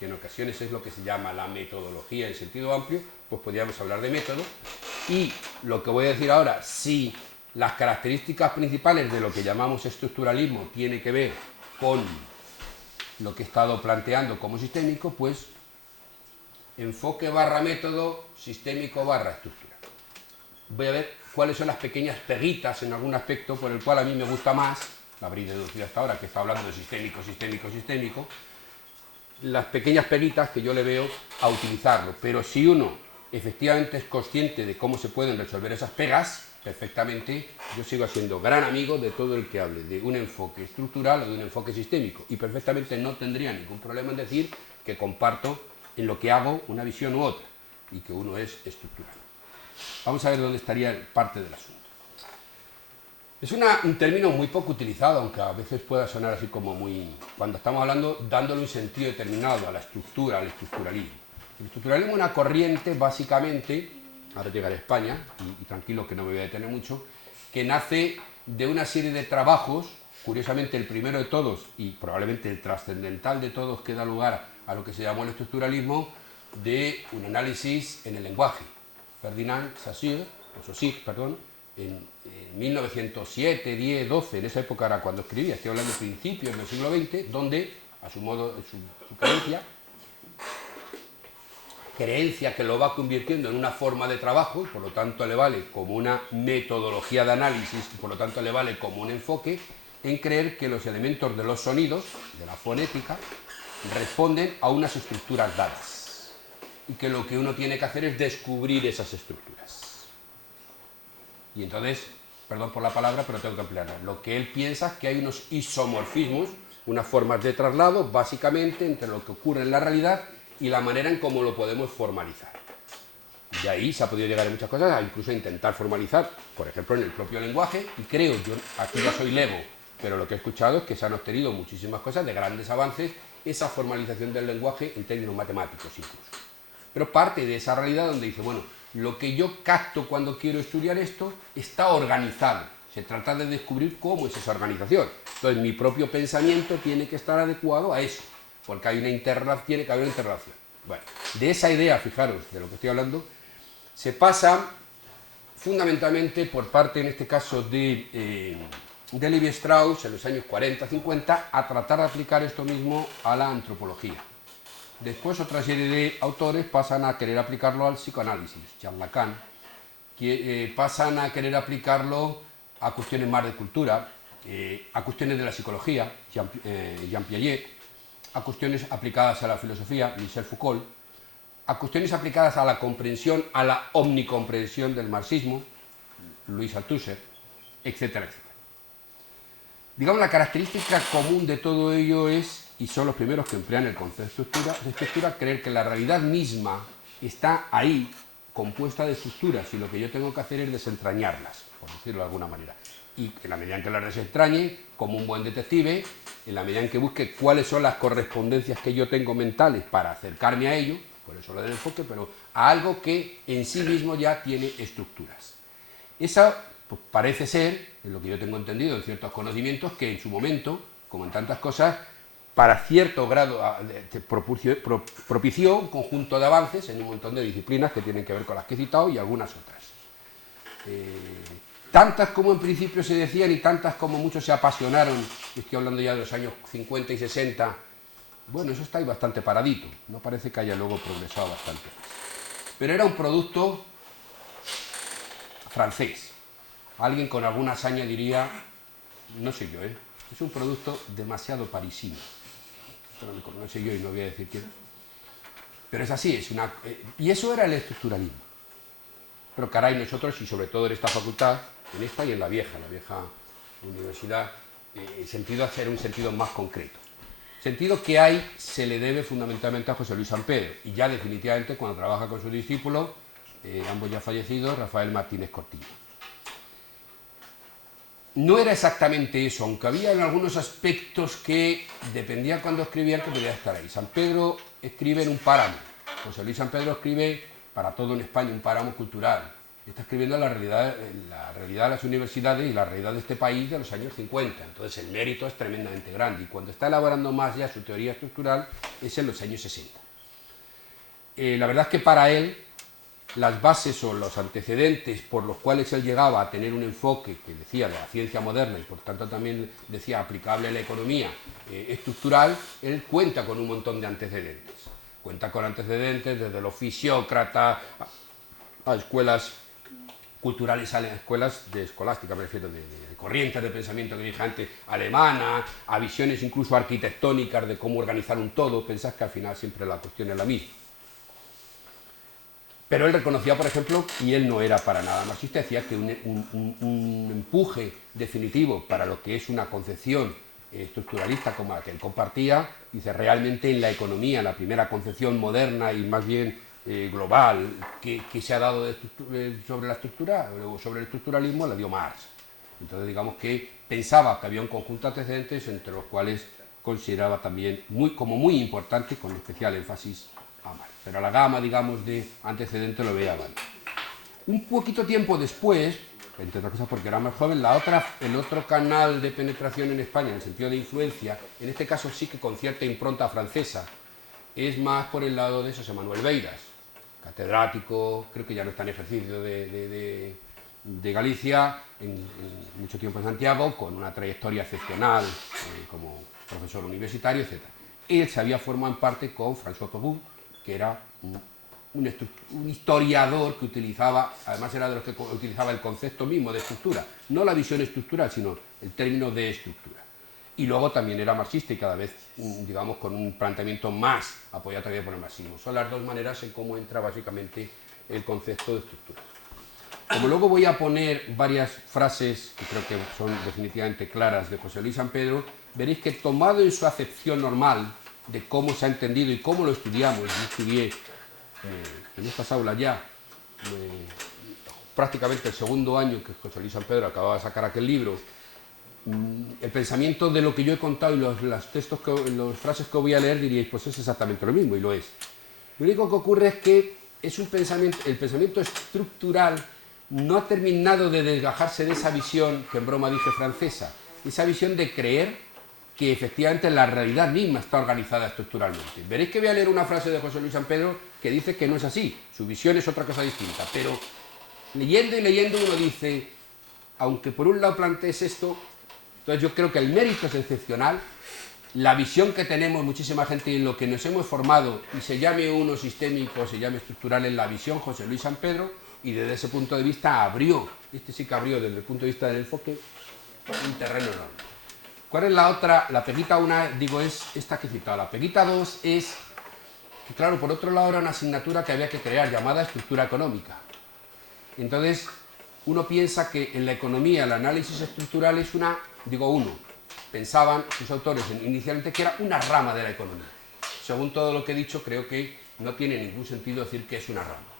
que en ocasiones es lo que se llama la metodología en sentido amplio, pues podríamos hablar de método, y lo que voy a decir ahora, si las características principales de lo que llamamos estructuralismo tiene que ver con lo que he estado planteando como sistémico, pues enfoque barra método, sistémico barra estructura. Voy a ver cuáles son las pequeñas peguitas en algún aspecto por el cual a mí me gusta más, la habréis deducido hasta ahora que está hablando de sistémico, sistémico, sistémico, las pequeñas peguitas que yo le veo a utilizarlo, pero si uno efectivamente es consciente de cómo se pueden resolver esas pegas, perfectamente yo sigo siendo gran amigo de todo el que hable de un enfoque estructural o de un enfoque sistémico, y perfectamente no tendría ningún problema en decir que comparto en lo que hago una visión u otra, y que uno es estructural. Vamos a ver dónde estaría parte del asunto. Es un término muy poco utilizado, aunque a veces pueda sonar así como muy... Cuando estamos hablando, dándole un sentido determinado a la estructura, al estructuralismo. El estructuralismo es una corriente, básicamente, ahora llegaré a España, y tranquilo que no me voy a detener mucho, que nace de una serie de trabajos, curiosamente el primero de todos, y probablemente el trascendental de todos, que da lugar a lo que se llamó el estructuralismo, de un análisis en el lenguaje. Ferdinand Saussure, en 1907, 10, 12, en esa época era cuando escribía, estoy hablando de principios del siglo XX, donde, a su modo, su creencia que lo va convirtiendo en una forma de trabajo, y por lo tanto le vale como una metodología de análisis, y por lo tanto le vale como un enfoque, en creer que los elementos de los sonidos, de la fonética, responden a unas estructuras dadas, y que lo que uno tiene que hacer es descubrir esas estructuras. Y entonces, perdón por la palabra, pero tengo que emplearla, lo que él piensa es que hay unos isomorfismos, unas formas de traslado, básicamente, entre lo que ocurre en la realidad y la manera en cómo lo podemos formalizar. Y ahí se ha podido llegar a muchas cosas, incluso a intentar formalizar, por ejemplo, en el propio lenguaje, y creo, yo aquí ya soy lego, pero lo que he escuchado es que se han obtenido muchísimas cosas de grandes avances, esa formalización del lenguaje en términos matemáticos incluso. Pero parte de esa realidad donde dice, bueno, lo que yo capto cuando quiero estudiar esto está organizado. Se trata de descubrir cómo es esa organización. Entonces, mi propio pensamiento tiene que estar adecuado a eso, porque hay tiene que haber una interrelación. Bueno, de esa idea, fijaros, de lo que estoy hablando, se pasa fundamentalmente por parte, en este caso, de Levi Strauss, en los años 40-50, a tratar de aplicar esto mismo a la antropología. Después otra serie de autores pasan a querer aplicarlo al psicoanálisis, Jean Lacan, que pasan a querer aplicarlo a cuestiones más de cultura, a cuestiones de la psicología, Jean Piaget, a cuestiones aplicadas a la filosofía, Michel Foucault, a cuestiones aplicadas a la comprensión, a la omnicomprensión del marxismo, Louis Althusser, etcétera, etcétera. Digamos, la característica común de todo ello es, y son los primeros que emplean el concepto de estructura, creer que la realidad misma está ahí, compuesta de estructuras, y lo que yo tengo que hacer es desentrañarlas, por decirlo de alguna manera. Y en la medida en que las desentrañe, como un buen detective, en la medida en que busque cuáles son las correspondencias que yo tengo mentales para acercarme a ello, por eso lo del enfoque, pero a algo que en sí mismo ya tiene estructuras. Esa pues, parece ser, en lo que yo tengo entendido, en ciertos conocimientos, que en su momento, como en tantas cosas, para cierto grado propició un conjunto de avances en un montón de disciplinas que tienen que ver con las que he citado y algunas otras. Tantas como en principio se decían y tantas como muchos se apasionaron, estoy hablando ya de los años 50 y 60, bueno, eso está ahí bastante paradito, no parece que haya luego progresado bastante más. Pero era un producto francés. Alguien con alguna hazaña diría, no sé yo, es un producto demasiado parisino. Pero no sé yo y no voy a decir quién. Pero es así, y eso era el estructuralismo. Pero caray, nosotros, y sobre todo en esta facultad, en esta y en la vieja universidad, el sentido a hacer un sentido más concreto. Sentido que hay se le debe fundamentalmente a José Luis San Pedro, y ya definitivamente cuando trabaja con su discípulo, ambos ya fallecidos, Rafael Martínez Cortina. No era exactamente eso, aunque había en algunos aspectos que dependía cuando escribía que podía estar ahí. San Pedro escribe en un páramo, José Luis San Pedro escribe para todo en España, un páramo cultural. Está escribiendo la realidad de las universidades y la realidad de este país de los años 50. Entonces el mérito es tremendamente grande. Y cuando está elaborando más ya su teoría estructural es en los años 60. La verdad es que para él las bases o los antecedentes por los cuales él llegaba a tener un enfoque que decía de la ciencia moderna y por tanto también decía aplicable a la economía estructural, él cuenta con un montón de antecedentes. Cuenta con antecedentes desde los fisiócratas a escuelas culturales, a escuelas de escolástica, me refiero, de corrientes de pensamiento que dije antes, alemana, a visiones incluso arquitectónicas de cómo organizar un todo. Pensás que al final siempre la cuestión es la misma. Pero él reconocía, por ejemplo, y él no era para nada marxista, decía que un empuje definitivo para lo que es una concepción estructuralista como la que él compartía, dice, realmente en la economía, la primera concepción moderna y más bien global que se ha dado sobre la estructura, o sobre el estructuralismo, la dio Marx. Entonces, digamos que pensaba que había un conjunto de antecedentes entre los cuales consideraba también como muy importante, con especial énfasis, a Marx. Pero la gama, digamos, de antecedentes lo veía varios. Un poquito tiempo después, entre otras cosas porque era más joven, el otro canal de penetración en España, en el sentido de influencia, en este caso sí que con cierta impronta francesa, es más por el lado de José Manuel Beiras, catedrático, creo que ya no está en ejercicio de Galicia, mucho tiempo en Santiago, con una trayectoria excepcional como profesor universitario, etc. Él se había formado en parte con François Pérou, que era un historiador que utilizaba, además era de los que utilizaba el concepto mismo de estructura, no la visión estructural, sino el término de estructura. Y luego también era marxista y cada vez, digamos, con un planteamiento más apoyado también por el marxismo. Son las dos maneras en cómo entra básicamente el concepto de estructura. Como luego voy a poner varias frases que creo que son definitivamente claras de José Luis San Pedro, veréis que tomado en su acepción normal de cómo se ha entendido y cómo lo estudiamos, yo estudié en estas aulas ya prácticamente el segundo año que José Luis San Pedro acababa de sacar aquel libro, el pensamiento de lo que yo he contado y las frases que voy a leer diríais, pues es exactamente lo mismo, y lo es. Lo único que ocurre es que es el pensamiento estructural no ha terminado de desgajarse de esa visión, que en broma dije francesa, esa visión de creer que efectivamente la realidad misma está organizada estructuralmente. Veréis que voy a leer una frase de José Luis San Pedro que dice que no es así, su visión es otra cosa distinta, pero leyendo y leyendo uno dice, aunque por un lado plantees esto, entonces yo creo que el mérito es excepcional, la visión que tenemos muchísima gente en lo que nos hemos formado, y se llame uno sistémico, se llame estructural, en la visión José Luis San Pedro, y desde ese punto de vista abrió, este sí que abrió desde el punto de vista del enfoque, un terreno enorme. ¿Cuál es la otra? La peguita 1, digo, es esta que he citado. La peguita 2 es que, claro, por otro lado era una asignatura que había que crear llamada estructura económica. Entonces, uno piensa que en la economía el análisis estructural es una, pensaban sus autores inicialmente que era una rama de la economía. Según todo lo que he dicho, creo que no tiene ningún sentido decir que es una rama.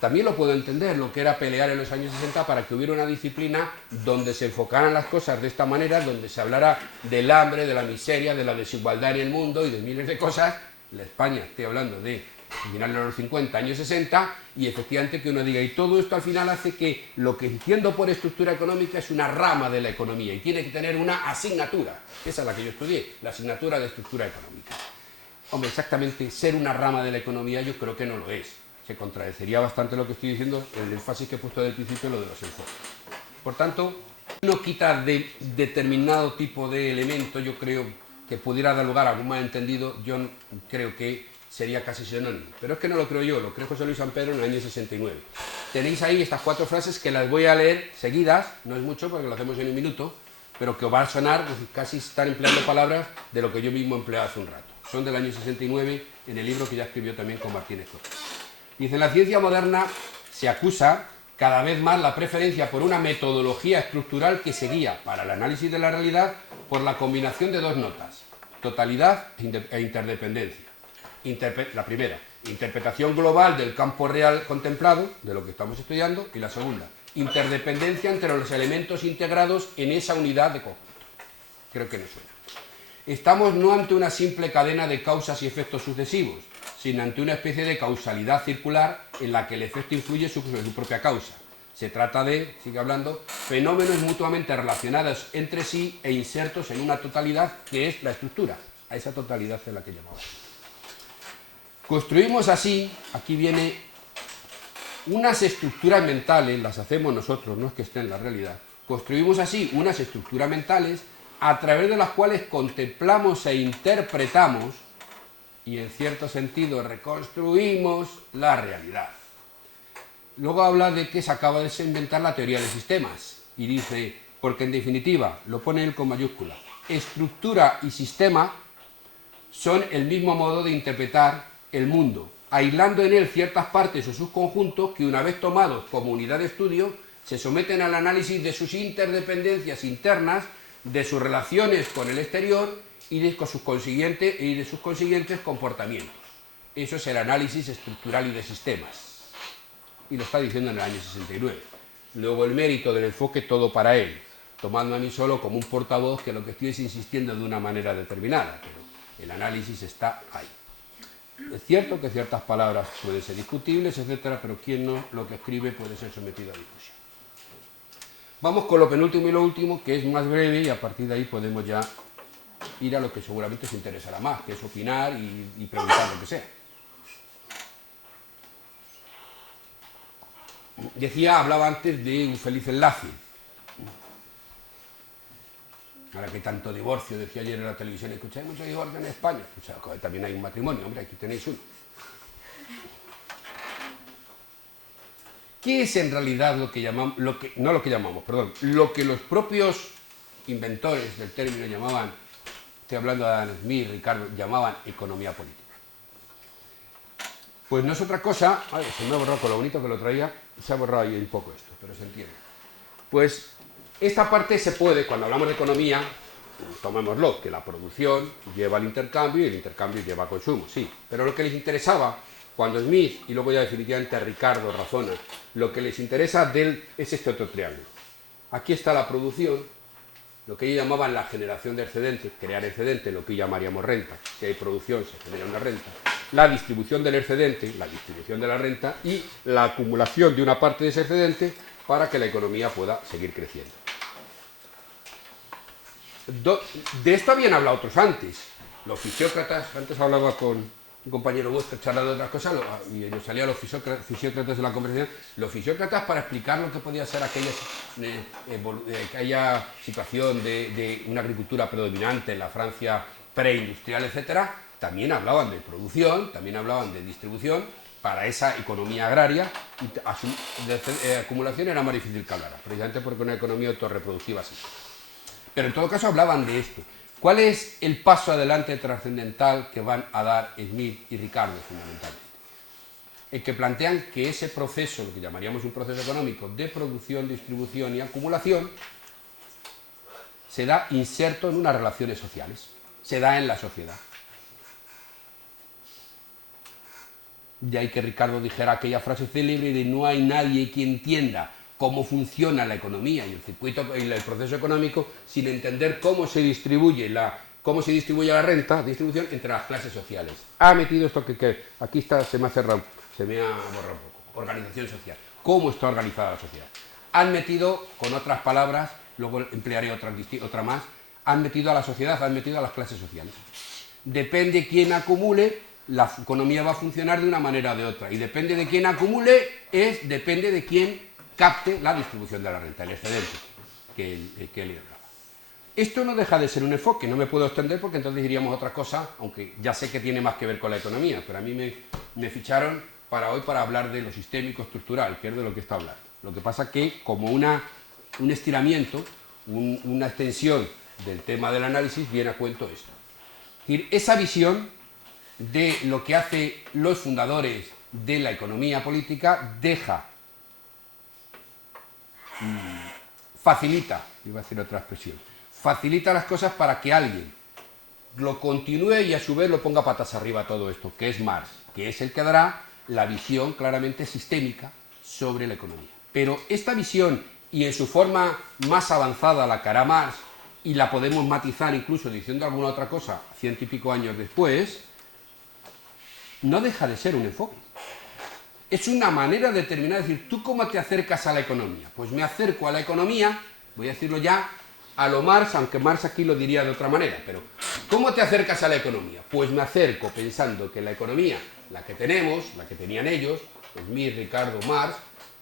También lo puedo entender, lo que era pelear en los años 60 para que hubiera una disciplina donde se enfocaran las cosas de esta manera, donde se hablara del hambre, de la miseria, de la desigualdad en el mundo y de miles de cosas. La España, estoy hablando de finales de los 50, años 60, y efectivamente que uno diga, y todo esto al final hace que lo que entiendo por estructura económica es una rama de la economía y tiene que tener una asignatura. Esa es la que yo estudié, la asignatura de estructura económica. Hombre, exactamente ser una rama de la economía yo creo que no lo es. Se contradeciría bastante lo que estoy diciendo en el énfasis que he puesto del principio, lo de los enfoques. Por tanto, no quita de determinado tipo de elemento, yo creo que pudiera dar lugar a algún malentendido, yo creo que sería casi sinónimo. Pero es que no lo creo yo, lo cree José Luis Ampero en el año 69. Tenéis ahí estas 4 frases que las voy a leer seguidas, no es mucho porque lo hacemos en un minuto, pero que os va a sonar, casi están empleando palabras de lo que yo mismo he empleado hace un rato. Son del año 69, en el libro que ya escribió también con Martínez Costa. Dice, en la ciencia moderna se acusa cada vez más la preferencia por una metodología estructural que se guía para el análisis de la realidad por la combinación de 2 notas, totalidad e interdependencia. La primera, interpretación global del campo real contemplado, de lo que estamos estudiando, y la segunda, interdependencia entre los elementos integrados en esa unidad de conjunto. Creo que no suena. Estamos no ante una simple cadena de causas y efectos sucesivos, sino ante una especie de causalidad circular en la que el efecto influye sobre su propia causa. Se trata de, sigue hablando, fenómenos mutuamente relacionados entre sí e insertos en una totalidad que es la estructura. A esa totalidad es la que llamamos. Construimos así, aquí viene, unas estructuras mentales, las hacemos nosotros, no es que estén en la realidad, construimos así unas estructuras mentales a través de las cuales contemplamos e interpretamos y en cierto sentido reconstruimos la realidad. Luego habla de que se acaba de inventar la teoría de sistemas y dice, porque en definitiva, lo pone él con mayúscula, estructura y sistema son el mismo modo de interpretar el mundo, aislando en él ciertas partes o sus conjuntos que una vez tomados como unidad de estudio se someten al análisis de sus interdependencias internas, de sus relaciones con el exterior y de sus consiguientes comportamientos. Eso es el análisis estructural y de sistemas. Y lo está diciendo en el año 69. Luego el mérito del enfoque todo para él, tomando a mí solo como un portavoz que lo que estoy es insistiendo de una manera determinada, pero el análisis está ahí. Es cierto que ciertas palabras pueden ser discutibles, etcétera, pero quien no lo que escribe puede ser sometido a discusión. Vamos con lo penúltimo y lo último, que es más breve, y a partir de ahí podemos ya ir a lo que seguramente os interesará más, que es opinar y preguntar lo que sea. Hablaba antes de un feliz enlace. Ahora que tanto divorcio, decía ayer en la televisión, escucháis mucho divorcio en España. Pues, también hay un matrimonio, hombre, aquí tenéis uno. ¿Qué es en realidad lo que llamamos, lo que los propios inventores del término llamaban, estoy hablando de Adam Smith, Ricardo, llamaban economía política? Pues no es otra cosa, se me ha borrado con lo bonito que lo traía, se ha borrado ahí un poco esto, pero se entiende. Pues esta parte se puede, cuando hablamos de economía, tomémoslo, que la producción lleva al intercambio y el intercambio lleva a consumo, sí, pero lo que les interesaba, cuando Smith, y luego ya definitivamente Ricardo razona, lo que les interesa de él es este otro triángulo. Aquí está la producción, lo que ellos llamaban la generación de excedentes, crear excedente, lo que llamaríamos renta, si hay producción se genera una renta, la distribución del excedente, la distribución de la renta y la acumulación de una parte de ese excedente para que la economía pueda seguir creciendo. De esto habían hablado otros antes. Los fisiócratas, antes hablaba con un compañero vuestro charlando de otras cosas, y nos salían los fisiócratas de la conversación, los fisiócratas para explicar lo que podía ser aquella situación de una agricultura predominante en la Francia preindustrial, etcétera, también hablaban de producción, también hablaban de distribución, para esa economía agraria, acumulación era más difícil que hablar, precisamente porque una economía autorreproductiva así. Pero en todo caso hablaban de esto. ¿Cuál es el paso adelante trascendental que van a dar Smith y Ricardo fundamentalmente? El que plantean que ese proceso, lo que llamaríamos un proceso económico de producción, distribución y acumulación, se da inserto en unas relaciones sociales, se da en la sociedad. De ahí que Ricardo dijera aquella frase célebre de no hay nadie que entienda cómo funciona la economía y el circuito y el proceso económico sin entender cómo se distribuye la renta, distribución entre las clases sociales. Ha metido esto que aquí está, se me ha cerrado, se me ha borrado un poco. Organización social. ¿Cómo está organizada la sociedad? Han metido, con otras palabras, luego emplearé otra más, han metido a la sociedad, han metido a las clases sociales. Depende quién acumule, la economía va a funcionar de una manera o de otra. Y depende de quién acumule, depende de quién capte la distribución de la renta, el excedente que él hablaba. Esto no deja de ser un enfoque, no me puedo extender porque entonces diríamos otra cosa, aunque ya sé que tiene más que ver con la economía, pero a mí me ficharon para hoy para hablar de lo sistémico estructural, que es de lo que está hablando. Lo que pasa que como un estiramiento, una extensión del tema del análisis, viene a cuento esto. Es decir, esa visión de lo que hacen los fundadores de la economía política facilita, iba a decir otra expresión, facilita las cosas para que alguien lo continúe y a su vez lo ponga patas arriba todo esto, que es Marx, que es el que dará la visión claramente sistémica sobre la economía. Pero esta visión, y en su forma más avanzada la que hará Marx, y la podemos matizar incluso diciendo alguna otra cosa 100 y pico años después, no deja de ser un enfoque. Es una manera determinada de decir, ¿tú cómo te acercas a la economía? Pues me acerco a la economía, voy a decirlo ya, a lo Marx, aunque Marx aquí lo diría de otra manera, pero ¿cómo te acercas a la economía? Pues me acerco pensando que la economía, la que tenemos, la que tenían ellos, Smith, Ricardo, Marx,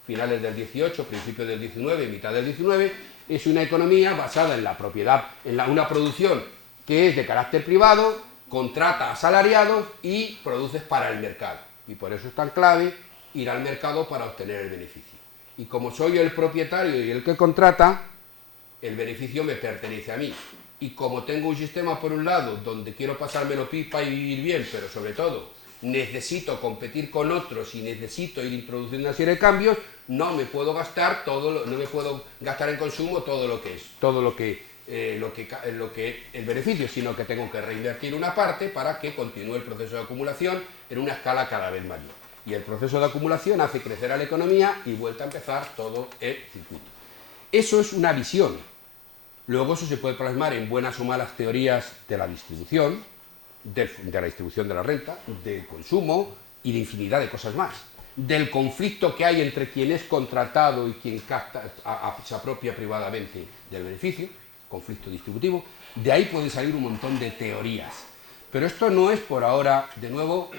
finales del 18, principios del 19, mitad del 19, es una economía basada en la propiedad, en una producción que es de carácter privado, contrata a asalariados y produces para el mercado. Y por eso es tan clave ir al mercado para obtener el beneficio. Y como soy el propietario y el que contrata, el beneficio me pertenece a mí. Y como tengo un sistema por un lado donde quiero pasármelo pipa y vivir bien, pero sobre todo necesito competir con otros y necesito ir introduciendo una serie de cambios, no me puedo gastar en consumo todo lo que el beneficio, sino que tengo que reinvertir una parte para que continúe el proceso de acumulación en una escala cada vez mayor. Y el proceso de acumulación hace crecer a la economía y vuelta a empezar todo el circuito. Eso es una visión. Luego eso se puede plasmar en buenas o malas teorías de la distribución, de la distribución de la renta, del consumo y de infinidad de cosas más. Del conflicto que hay entre quien es contratado y quien se apropia privadamente del beneficio, conflicto distributivo, de ahí pueden salir un montón de teorías. Pero esto no es por ahora, de nuevo,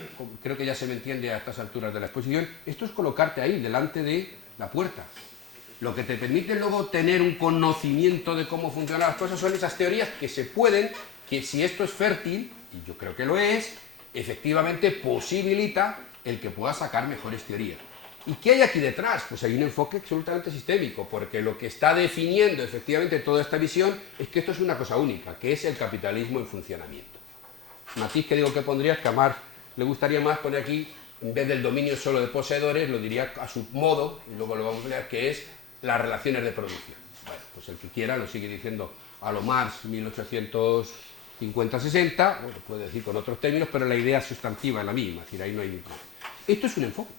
creo que ya se me entiende a estas alturas de la exposición, esto es colocarte ahí, delante de la puerta. Lo que te permite luego tener un conocimiento de cómo funcionan las cosas son esas teorías que se pueden, que si esto es fértil, y yo creo que lo es, efectivamente posibilita el que pueda sacar mejores teorías. ¿Y qué hay aquí detrás? Pues hay un enfoque absolutamente sistémico, porque lo que está definiendo efectivamente toda esta visión es que esto es una cosa única, que es el capitalismo en funcionamiento. Matiz que digo que pondría es que a Marx le gustaría más poner aquí, en vez del dominio solo de poseedores, lo diría a su modo, y luego lo vamos a leer, que es las relaciones de producción. Bueno, pues el que quiera lo sigue diciendo a lo Marx 1850-60, bueno, puede decir con otros términos, pero la idea sustantiva es la misma, es decir, ahí no hay ningún problema. Esto es un enfoque.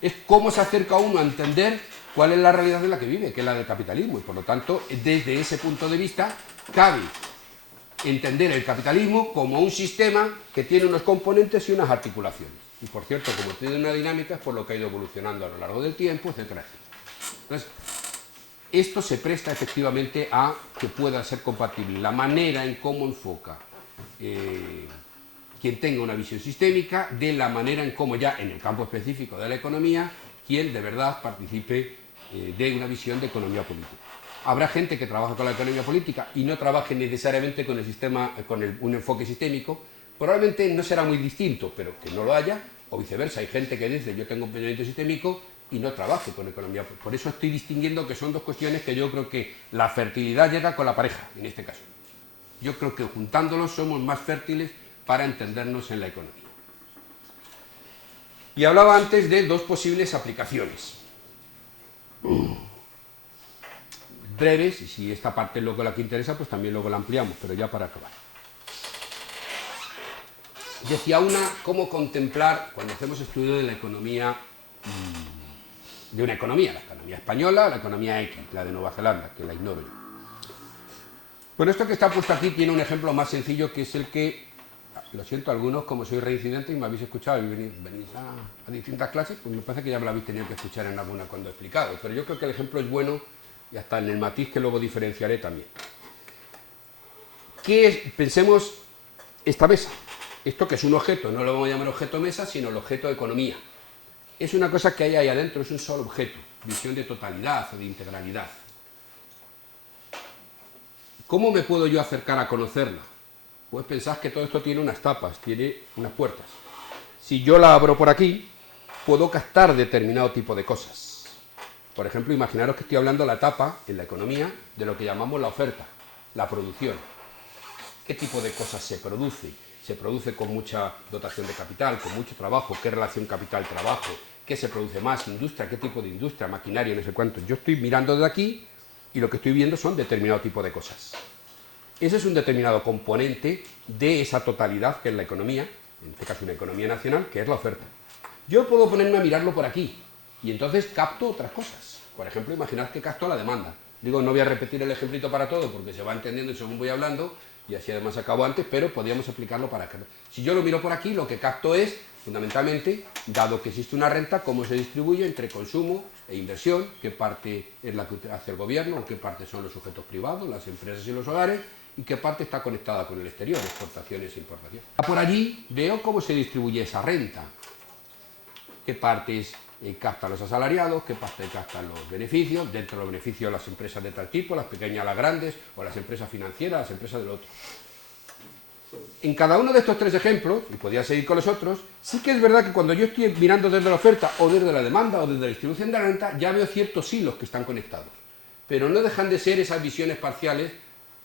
Es cómo se acerca uno a entender cuál es la realidad en la que vive, que es la del capitalismo, y por lo tanto, desde ese punto de vista, cabe entender el capitalismo como un sistema que tiene unos componentes y unas articulaciones. Y por cierto, como tiene una dinámica, es por lo que ha ido evolucionando a lo largo del tiempo, etcétera, etcétera. Entonces, esto se presta efectivamente a que pueda ser compatible la manera en cómo enfoca quien tenga una visión sistémica, de la manera en cómo ya en el campo específico de la economía, quien de verdad participe de una visión de economía política. Habrá gente que trabaja con la economía política y no trabaje necesariamente con el sistema, un enfoque sistémico, probablemente no será muy distinto, pero que no lo haya, O viceversa, hay gente que dice yo tengo un pensamiento sistémico y no trabajo con economía. Por eso estoy distinguiendo que son dos cuestiones que yo creo que la fertilidad llega con la pareja, en este caso. Yo creo que juntándolos somos más fértiles para entendernos en la economía. Y hablaba antes de dos posibles aplicaciones. Breves, y si esta parte es luego la que interesa, pues también luego la ampliamos, pero ya para acabar. Decía una, cómo contemplar, cuando hacemos estudio de la economía, de una economía, la economía española, la economía X, la de Nueva Zelanda, que la ignoro yo. Bueno, esto que está puesto aquí tiene un ejemplo más sencillo, que es el que, lo siento, algunos, como soy reincidente y me habéis escuchado y venís a distintas clases, pues me parece que ya me lo habéis tenido que escuchar en alguna cuando he explicado, pero yo creo que el ejemplo es bueno y hasta en el matiz que luego diferenciaré también. ¿Qué es? Pensemos esta mesa. Esto que es un objeto, no lo vamos a llamar objeto mesa, sino el objeto economía. Es una cosa que hay ahí adentro, es un solo objeto, visión de totalidad o de integralidad. ¿Cómo me puedo yo acercar a conocerla? Pues pensad que todo esto tiene unas tapas, tiene unas puertas. Si yo la abro por aquí, puedo captar determinado tipo de cosas. Por ejemplo, imaginaros que estoy hablando de la tapa, en la economía, de lo que llamamos la oferta, la producción. ¿Qué tipo de cosas se produce? Se produce con mucha dotación de capital, con mucho trabajo, qué relación capital-trabajo, qué se produce más, industria, qué tipo de industria, maquinaria, no sé cuánto. Yo estoy mirando desde aquí y lo que estoy viendo son determinado tipo de cosas. Ese es un determinado componente de esa totalidad que es la economía, en este caso una economía nacional, que es la oferta. Yo puedo ponerme a mirarlo por aquí y entonces capto otras cosas. Por ejemplo, imaginad que capto la demanda. Digo, no voy a repetir el ejemplito para todo porque se va entendiendo según voy hablando, y así además acabo antes, pero podríamos aplicarlo para acá. Si yo lo miro por aquí, lo que capto es, fundamentalmente, dado que existe una renta, cómo se distribuye entre consumo e inversión, qué parte es la que hace el gobierno, o qué parte son los sujetos privados, las empresas y los hogares, y qué parte está conectada con el exterior, exportaciones e importaciones. Por allí veo cómo se distribuye esa renta, qué partes captan los asalariados, qué parte captan los beneficios, dentro de los beneficios las empresas de tal tipo, las pequeñas, las grandes, o las empresas financieras, las empresas del otro. En cada uno de estos tres ejemplos, y podría seguir con los otros, sí que es verdad que cuando yo estoy mirando desde la oferta, o desde la demanda, o desde la distribución de la renta, ya veo ciertos hilos que están conectados. Pero no dejan de ser esas visiones parciales.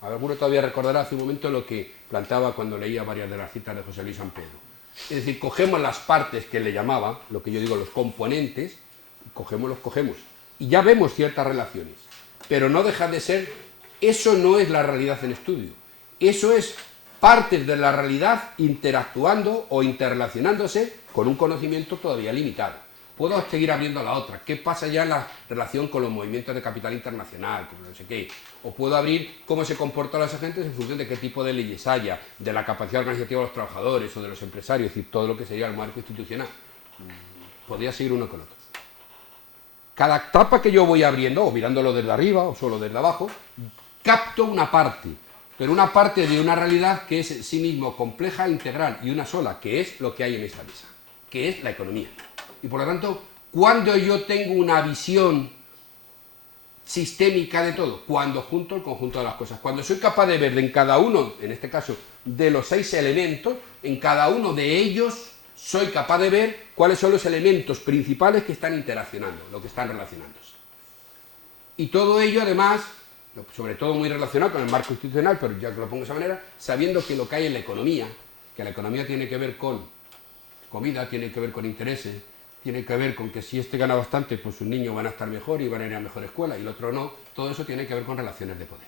Alguno todavía recordará hace un momento lo que planteaba cuando leía varias de las citas de José Luis San Pedro. Es decir, cogemos las partes que él le llamaba, lo que yo digo, los componentes, cogemos. Y ya vemos ciertas relaciones. Pero no deja de ser, eso no es la realidad en estudio. Eso es partes de la realidad interactuando o interrelacionándose con un conocimiento todavía limitado. Puedo seguir abriendo la otra. ¿Qué pasa ya en la relación con los movimientos de capital internacional? Como no sé qué. O puedo abrir cómo se comportan los agentes en función de qué tipo de leyes haya, de la capacidad organizativa de los trabajadores o de los empresarios, es decir, todo lo que sería el marco institucional. Podría seguir uno con otro. Cada etapa que yo voy abriendo, o mirándolo desde arriba o solo desde abajo, capto una parte, pero una parte de una realidad que es en sí mismo compleja, integral y una sola, que es lo que hay en esta mesa, que es la economía. Y por lo tanto, cuando yo tengo una visión sistémica de todo, cuando junto el conjunto de las cosas, cuando soy capaz de ver en cada uno, en este caso, de los 6 elementos, en cada uno de ellos soy capaz de ver cuáles son los elementos principales que están interaccionando, lo que están relacionándose. Y todo ello, además, sobre todo muy relacionado con el marco institucional, pero ya que lo pongo de esa manera, sabiendo que lo que hay en la economía, que la economía tiene que ver con comida, tiene que ver con intereses, tiene que ver con que si este gana bastante, pues sus niños van a estar mejor y van a ir a mejor escuela, y el otro no. Todo eso tiene que ver con relaciones de poder.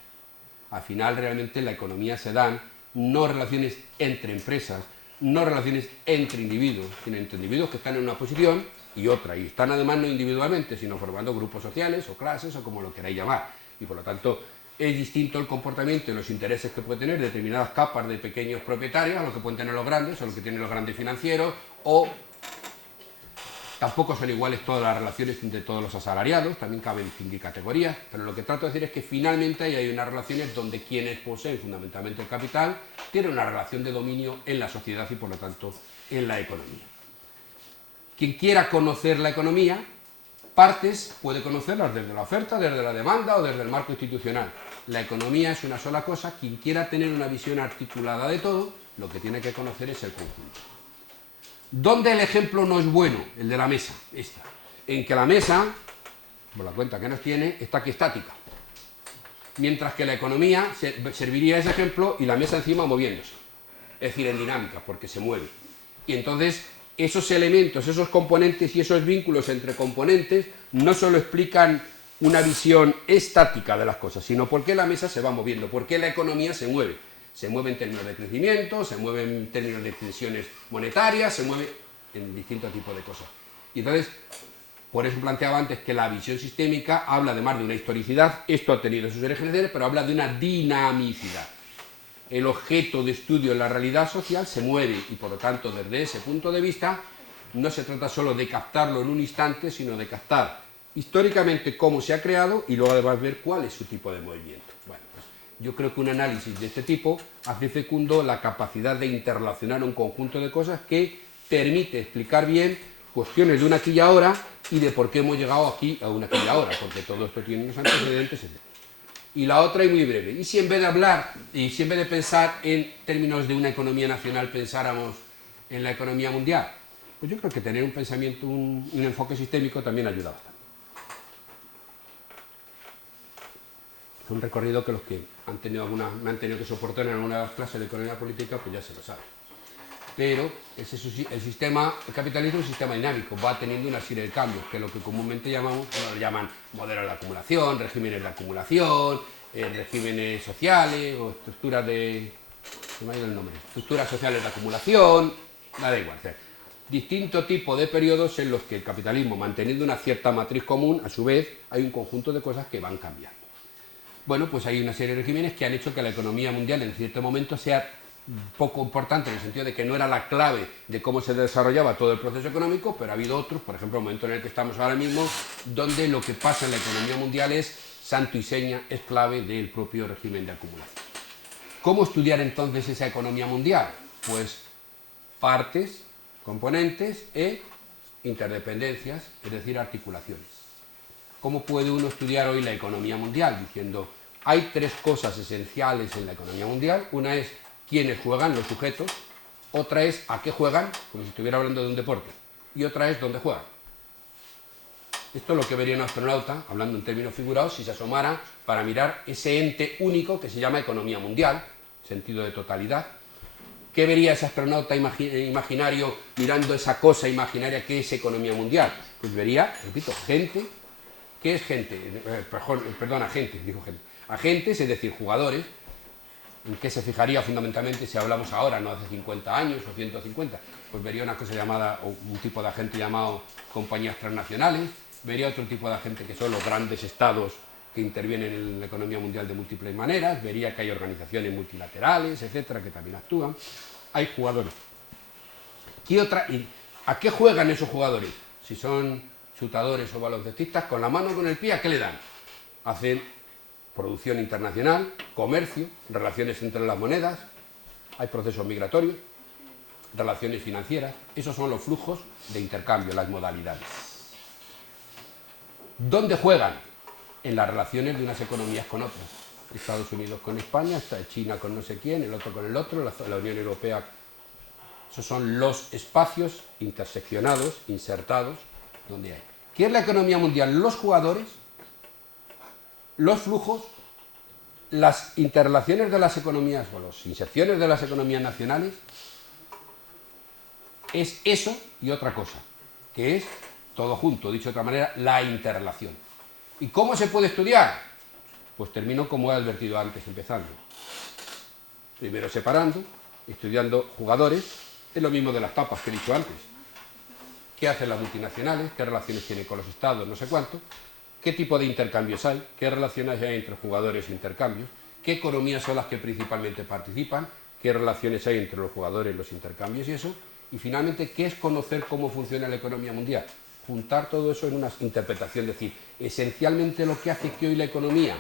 Al final, realmente, en la economía se dan no relaciones entre empresas, no relaciones entre individuos, sino entre individuos que están en una posición y otra, y están además no individualmente, sino formando grupos sociales o clases o como lo queráis llamar. Y por lo tanto, es distinto el comportamiento y los intereses que pueden tener determinadas capas de pequeños propietarios a lo que pueden tener los grandes, o lo que tienen los grandes financieros, o tampoco son iguales todas las relaciones entre todos los asalariados, también caben distinguir categorías, pero lo que trato de decir es que finalmente hay unas relaciones donde quienes poseen fundamentalmente el capital tienen una relación de dominio en la sociedad y por lo tanto en la economía. Quien quiera conocer la economía, partes puede conocerlas desde la oferta, desde la demanda o desde el marco institucional. La economía es una sola cosa, quien quiera tener una visión articulada de todo, lo que tiene que conocer es el conjunto. ¿Dónde el ejemplo no es bueno? El de la mesa, esta. En que la mesa, por la cuenta que nos tiene, está aquí estática. Mientras que la economía serviría ese ejemplo y la mesa encima moviéndose. Es decir, en dinámica, porque se mueve. Y entonces, esos elementos, esos componentes y esos vínculos entre componentes no solo explican una visión estática de las cosas, sino por qué la mesa se va moviendo, por qué la economía se mueve. Se mueve en términos de crecimiento, se mueve en términos de tensiones monetarias, se mueve en distintos tipos de cosas. Y entonces, por eso planteaba antes que la visión sistémica habla además de una historicidad, esto ha tenido sus orígenes, pero habla de una dinamicidad. El objeto de estudio en la realidad social se mueve y por lo tanto desde ese punto de vista no se trata solo de captarlo en un instante, sino de captar históricamente cómo se ha creado y luego además ver cuál es su tipo de movimiento. Bueno, pues yo creo que un análisis de este tipo hace fecundo la capacidad de interrelacionar un conjunto de cosas que permite explicar bien cuestiones de una aquí y ahora y de por qué hemos llegado aquí a una aquí y ahora, porque todo esto tiene unos antecedentes, etc. Y la otra, y muy breve, ¿y si en vez de hablar, y si en vez de pensar en términos de una economía nacional pensáramos en la economía mundial? Pues yo creo que tener un pensamiento, un enfoque sistémico también ayuda bastante. Es un recorrido que los que han tenido me han tenido que soportar en alguna de las clases de economía política, pues ya se lo saben. Pero el capitalismo es un sistema dinámico, va teniendo una serie de cambios, que es lo que comúnmente llaman modelos de acumulación, regímenes de acumulación, regímenes sociales o estructuras de... se me ha ido el nombre, estructuras sociales de acumulación, da igual. O sea, distinto tipo de periodos en los que el capitalismo, manteniendo una cierta matriz común, a su vez hay un conjunto de cosas que van cambiando. Bueno, pues hay una serie de regímenes que han hecho que la economía mundial en cierto momento sea poco importante en el sentido de que no era la clave de cómo se desarrollaba todo el proceso económico, pero ha habido otros, por ejemplo, el momento en el que estamos ahora mismo, donde lo que pasa en la economía mundial es santo y seña, es clave del propio régimen de acumulación. ¿Cómo estudiar entonces esa economía mundial? Pues partes, componentes e interdependencias, es decir, articulaciones. ¿Cómo puede uno estudiar hoy la economía mundial? Diciendo, hay tres cosas esenciales en la economía mundial. Una es quiénes juegan, los sujetos. Otra es a qué juegan, como si estuviera hablando de un deporte. Y otra es dónde juegan. Esto es lo que vería un astronauta, hablando en términos figurados, si se asomara para mirar ese ente único que se llama economía mundial, sentido de totalidad. ¿Qué vería ese astronauta imaginario mirando esa cosa imaginaria que es economía mundial? Pues vería, repito, gente. ¿Qué es gente? Perdón, agentes, digo gente. Agentes, es decir, jugadores. ¿En qué se fijaría fundamentalmente si hablamos ahora, no hace 50 años o 150? Pues vería una cosa llamada, o un tipo de agente llamado compañías transnacionales, vería otro tipo de agente que son los grandes estados que intervienen en la economía mundial de múltiples maneras, vería que hay organizaciones multilaterales, etcétera, que también actúan. Hay jugadores. ¿A qué juegan esos jugadores? Si son chutadores o baloncestistas, con la mano o con el pie, ¿a qué le dan? Hacen producción internacional, comercio, relaciones entre las monedas, hay procesos migratorios, relaciones financieras. Esos son los flujos de intercambio, las modalidades. ¿Dónde juegan? En las relaciones de unas economías con otras. Estados Unidos con España, China con no sé quién, el otro con el otro, la Unión Europea. Esos son los espacios interseccionados, insertados, donde hay. ¿Qué es la economía mundial? Los jugadores, los flujos, las interrelaciones de las economías o las inserciones de las economías nacionales. Es eso y otra cosa, que es todo junto, dicho de otra manera, la interrelación. ¿Y cómo se puede estudiar? Pues termino como he advertido antes, empezando. Primero separando, estudiando jugadores, es lo mismo de las tapas que he dicho antes. ¿Qué hacen las multinacionales? ¿Qué relaciones tienen con los estados? No sé cuánto. ¿Qué tipo de intercambios hay? ¿Qué relaciones hay entre jugadores e intercambios? ¿Qué economías son las que principalmente participan? ¿Qué relaciones hay entre los jugadores, los intercambios y eso? Y finalmente, ¿qué es conocer cómo funciona la economía mundial? Juntar todo eso en una interpretación, es decir, esencialmente lo que hace que hoy la economía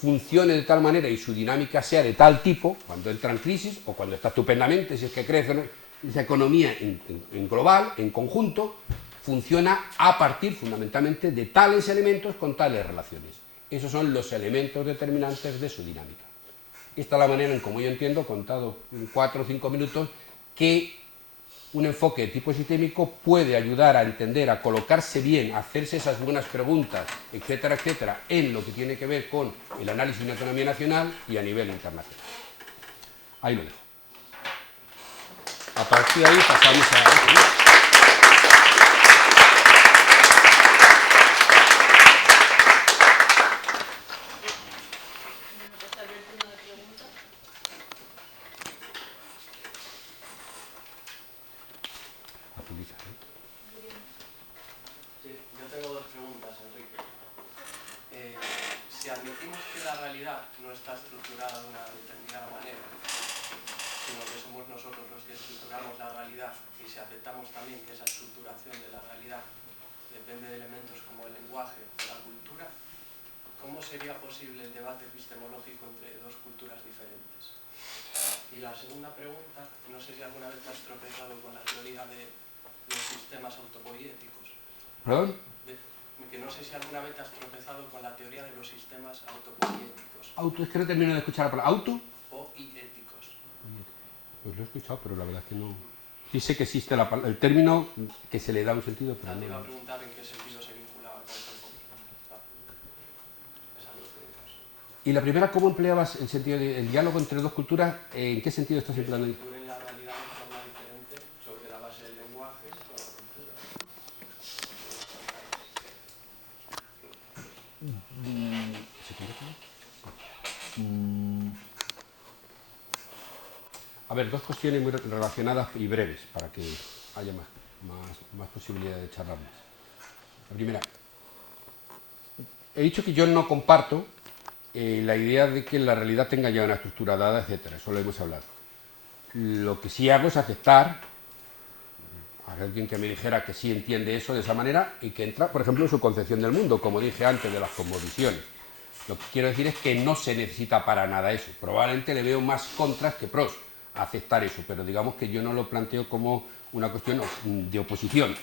funcione de tal manera y su dinámica sea de tal tipo, cuando entra en crisis o cuando está estupendamente, si es que crece esa economía en global, en conjunto, funciona a partir fundamentalmente de tales elementos con tales relaciones. Esos son los elementos determinantes de su dinámica. Esta es la manera en como yo entiendo, contado en 4 o 5 minutos, que un enfoque de tipo sistémico puede ayudar a entender, a colocarse bien, a hacerse esas buenas preguntas, etcétera, etcétera, en lo que tiene que ver con el análisis de una economía nacional y a nivel internacional. Ahí lo dejo. A partir de ahí pasamos a... Sí, yo tengo dos preguntas, Enrique. Si admitimos que la realidad no está estructurada de una determinada manera, sino que somos nosotros los que estructuramos la realidad, y si aceptamos también que esa estructuración de la realidad depende de elementos como el lenguaje o la cultura, ¿cómo sería posible el debate epistemológico entre dos culturas diferentes? Y la segunda pregunta, no sé si alguna vez te has tropezado con la teoría de los sistemas autopoiéticos. ¿Perdón? Que no sé si alguna vez te has tropezado con la teoría de los sistemas autopoiéticos. Auto, es que no termino de escuchar la palabra. ¿Auto? Poiéticos. Pues lo he escuchado, pero la verdad es que no... Sí sé que existe el término que se le da un sentido, pero Te iba a no... preguntar en qué sentido se vinculaba con este punto. Esas dos preguntas. Y la primera, ¿cómo empleabas el sentido del diálogo entre dos culturas? ¿En qué sentido estás empleando? Estructuren la realidad de forma diferente sobre la base del lenguaje o la cultura. A ver, dos cuestiones muy relacionadas y breves, para que haya más posibilidad de charlar más. La primera, he dicho que yo no comparto la idea de que la realidad tenga ya una estructura dada, etcétera. Eso lo hemos hablado. Lo que sí hago es aceptar a alguien que me dijera que sí entiende eso de esa manera y que entra, por ejemplo, en su concepción del mundo, como dije antes, de las cosmovisiones. Lo que quiero decir es que no se necesita para nada eso. Probablemente le veo más contras que pros a aceptar eso, pero digamos que yo no lo planteo como una cuestión de oposición,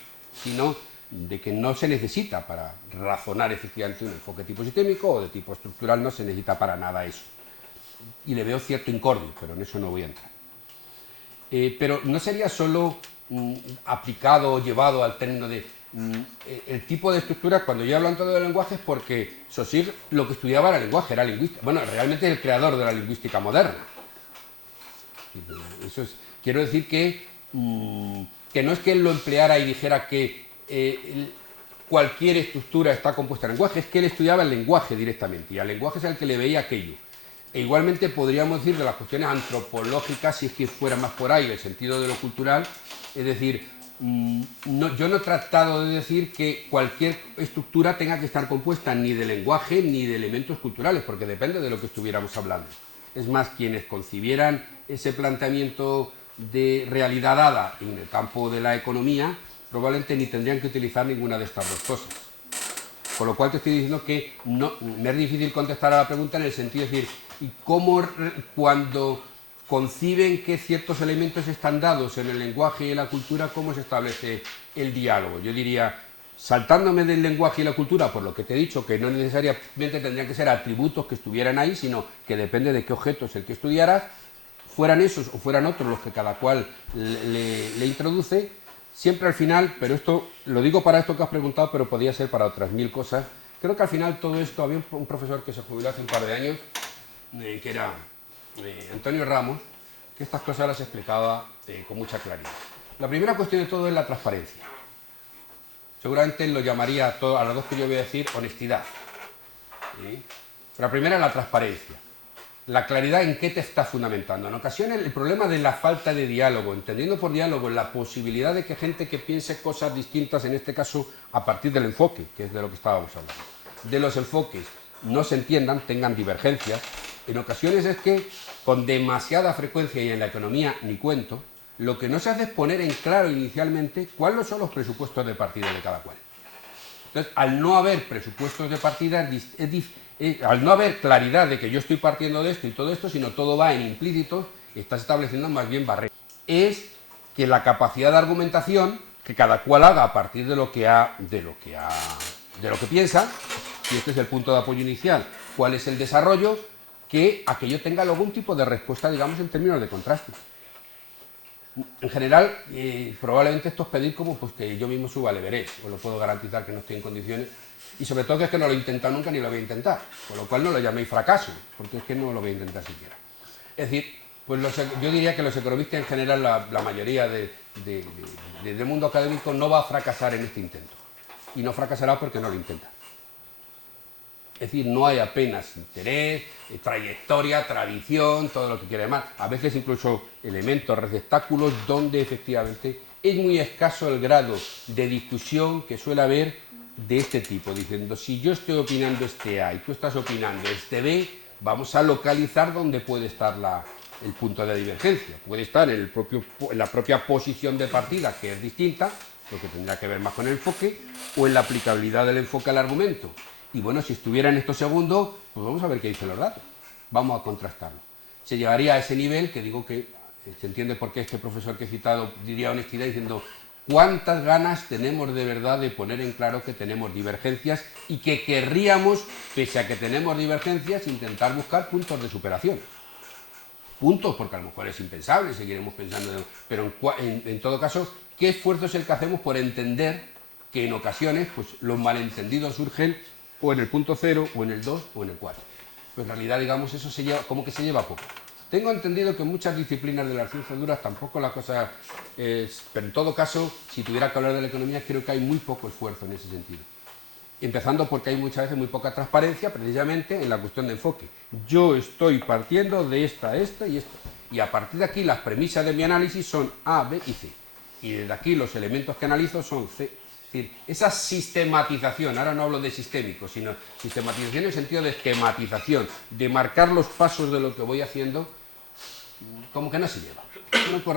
sino de que no se necesita para razonar efectivamente un enfoque tipo sistémico o de tipo estructural, no se necesita para nada eso. Y le veo cierto incordio, pero en eso no voy a entrar. Pero no sería solo aplicado o llevado al término de el tipo de estructura. Cuando yo hablo tanto de lenguaje es porque Saussure lo que estudiaba era lenguaje, era lingüista. Bueno, realmente es el creador de la lingüística moderna. Eso es, quiero decir que no es que él lo empleara y dijera que cualquier estructura está compuesta de lenguaje, es que él estudiaba el lenguaje directamente y al lenguaje es el que le veía aquello. E igualmente podríamos decir de las cuestiones antropológicas, si es que fuera más por ahí el sentido de lo cultural, es decir, yo no he tratado de decir que cualquier estructura tenga que estar compuesta ni de lenguaje ni de elementos culturales, porque depende de lo que estuviéramos hablando. Es más, quienes concibieran ese planteamiento de realidad dada en el campo de la economía, probablemente ni tendrían que utilizar ninguna de estas dos cosas. Con lo cual te estoy diciendo que no, me es difícil contestar a la pregunta en el sentido de decir, ¿y cómo cuando conciben que ciertos elementos están dados en el lenguaje y en la cultura, cómo se establece el diálogo? Yo diría, saltándome del lenguaje y la cultura, por lo que te he dicho, que no necesariamente tendrían que ser atributos que estuvieran ahí, sino que depende de qué objeto es el que estudiaras, fueran esos o fueran otros los que cada cual le introduce, siempre al final, pero esto lo digo para esto que has preguntado, pero podía ser para otras 1000 cosas. Creo que al final todo esto, había un profesor que se jubiló hace un par de años, que era Antonio Ramos, que estas cosas las explicaba con mucha claridad. La primera cuestión de todo es la transparencia. Seguramente él lo llamaría a las dos que yo voy a decir honestidad. Pero la primera es la transparencia. La claridad en qué te está fundamentando. En ocasiones el problema de la falta de diálogo, entendiendo por diálogo la posibilidad de que gente que piense cosas distintas, en este caso a partir del enfoque, que es de lo que estábamos hablando, de los enfoques no se entiendan, tengan divergencias, en ocasiones es que con demasiada frecuencia y en la economía ni cuento, lo que no se hace es poner en claro inicialmente cuáles son los presupuestos de partida de cada cual. Entonces, al no haber presupuestos de partida, al no haber claridad de que yo estoy partiendo de esto y todo esto, sino todo va en implícito, estás estableciendo más bien barreras. Es que la capacidad de argumentación que cada cual haga a partir de lo que piensa, y este es el punto de apoyo inicial, cuál es el desarrollo, que aquello tenga algún tipo de respuesta, digamos, en términos de contraste. En general, probablemente esto es pedir como pues, que yo mismo suba al Everest, os lo puedo garantizar que no estoy en condiciones, y sobre todo que es que no lo he intentado nunca ni lo voy a intentar, con lo cual no lo llaméis fracaso, porque es que no lo voy a intentar siquiera. Es decir, pues yo diría que los economistas en general, la mayoría del mundo académico no va a fracasar en este intento, y no fracasará porque no lo intenta. Es decir, no hay apenas interés, trayectoria, tradición, todo lo que quiera más. A veces incluso elementos, receptáculos, donde efectivamente es muy escaso el grado de discusión que suele haber de este tipo, diciendo, si yo estoy opinando este A y tú estás opinando este B, vamos a localizar dónde puede estar el punto de divergencia. Puede estar en la propia posición de partida, que es distinta, lo que tendrá que ver más con el enfoque, o en la aplicabilidad del enfoque al argumento. Y bueno, si estuviera en estos segundos, pues vamos a ver qué dicen los datos. Vamos a contrastarlo. Se llegaría a ese nivel que digo que se entiende por qué este profesor que he citado diría honestidad diciendo cuántas ganas tenemos de verdad de poner en claro que tenemos divergencias y que querríamos, pese a que tenemos divergencias, intentar buscar puntos de superación. Puntos, porque a lo mejor es impensable, seguiremos pensando, pero en todo caso, ¿qué esfuerzo es el que hacemos por entender que en ocasiones pues, los malentendidos surgen o en el punto 0, o en el 2, o en el 4? Pues en realidad, digamos, eso se lleva, como que se lleva poco. Tengo entendido que en muchas disciplinas de las ciencias duras tampoco la cosa es... Pero en todo caso, si tuviera que hablar de la economía, creo que hay muy poco esfuerzo en ese sentido. Empezando porque hay muchas veces muy poca transparencia, precisamente en la cuestión de enfoque. Yo estoy partiendo de esta y esta. Y a partir de aquí, las premisas de mi análisis son A, B y C. Y desde aquí, los elementos que analizo son C. Es decir, esa sistematización, ahora no hablo de sistémico, sino sistematización en el sentido de esquematización, de marcar los pasos de lo que voy haciendo, como que no se lleva.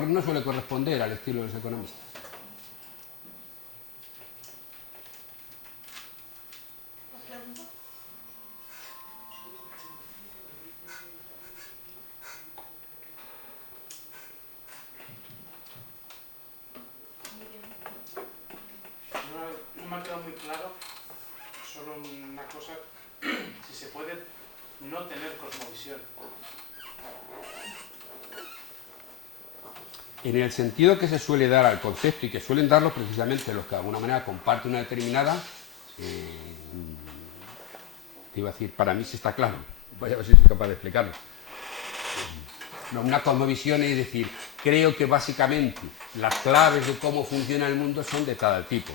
No suele corresponder al estilo de los economistas. No me ha quedado muy claro, solo una cosa, si se puede no tener cosmovisión. En el sentido que se suele dar al concepto y que suelen darlo precisamente los que de alguna manera comparten una determinada, te iba a decir, para mí sí está claro, voy a ver si soy capaz de explicarlo. No, una cosmovisión es decir, creo que básicamente las claves de cómo funciona el mundo son de tal tipo.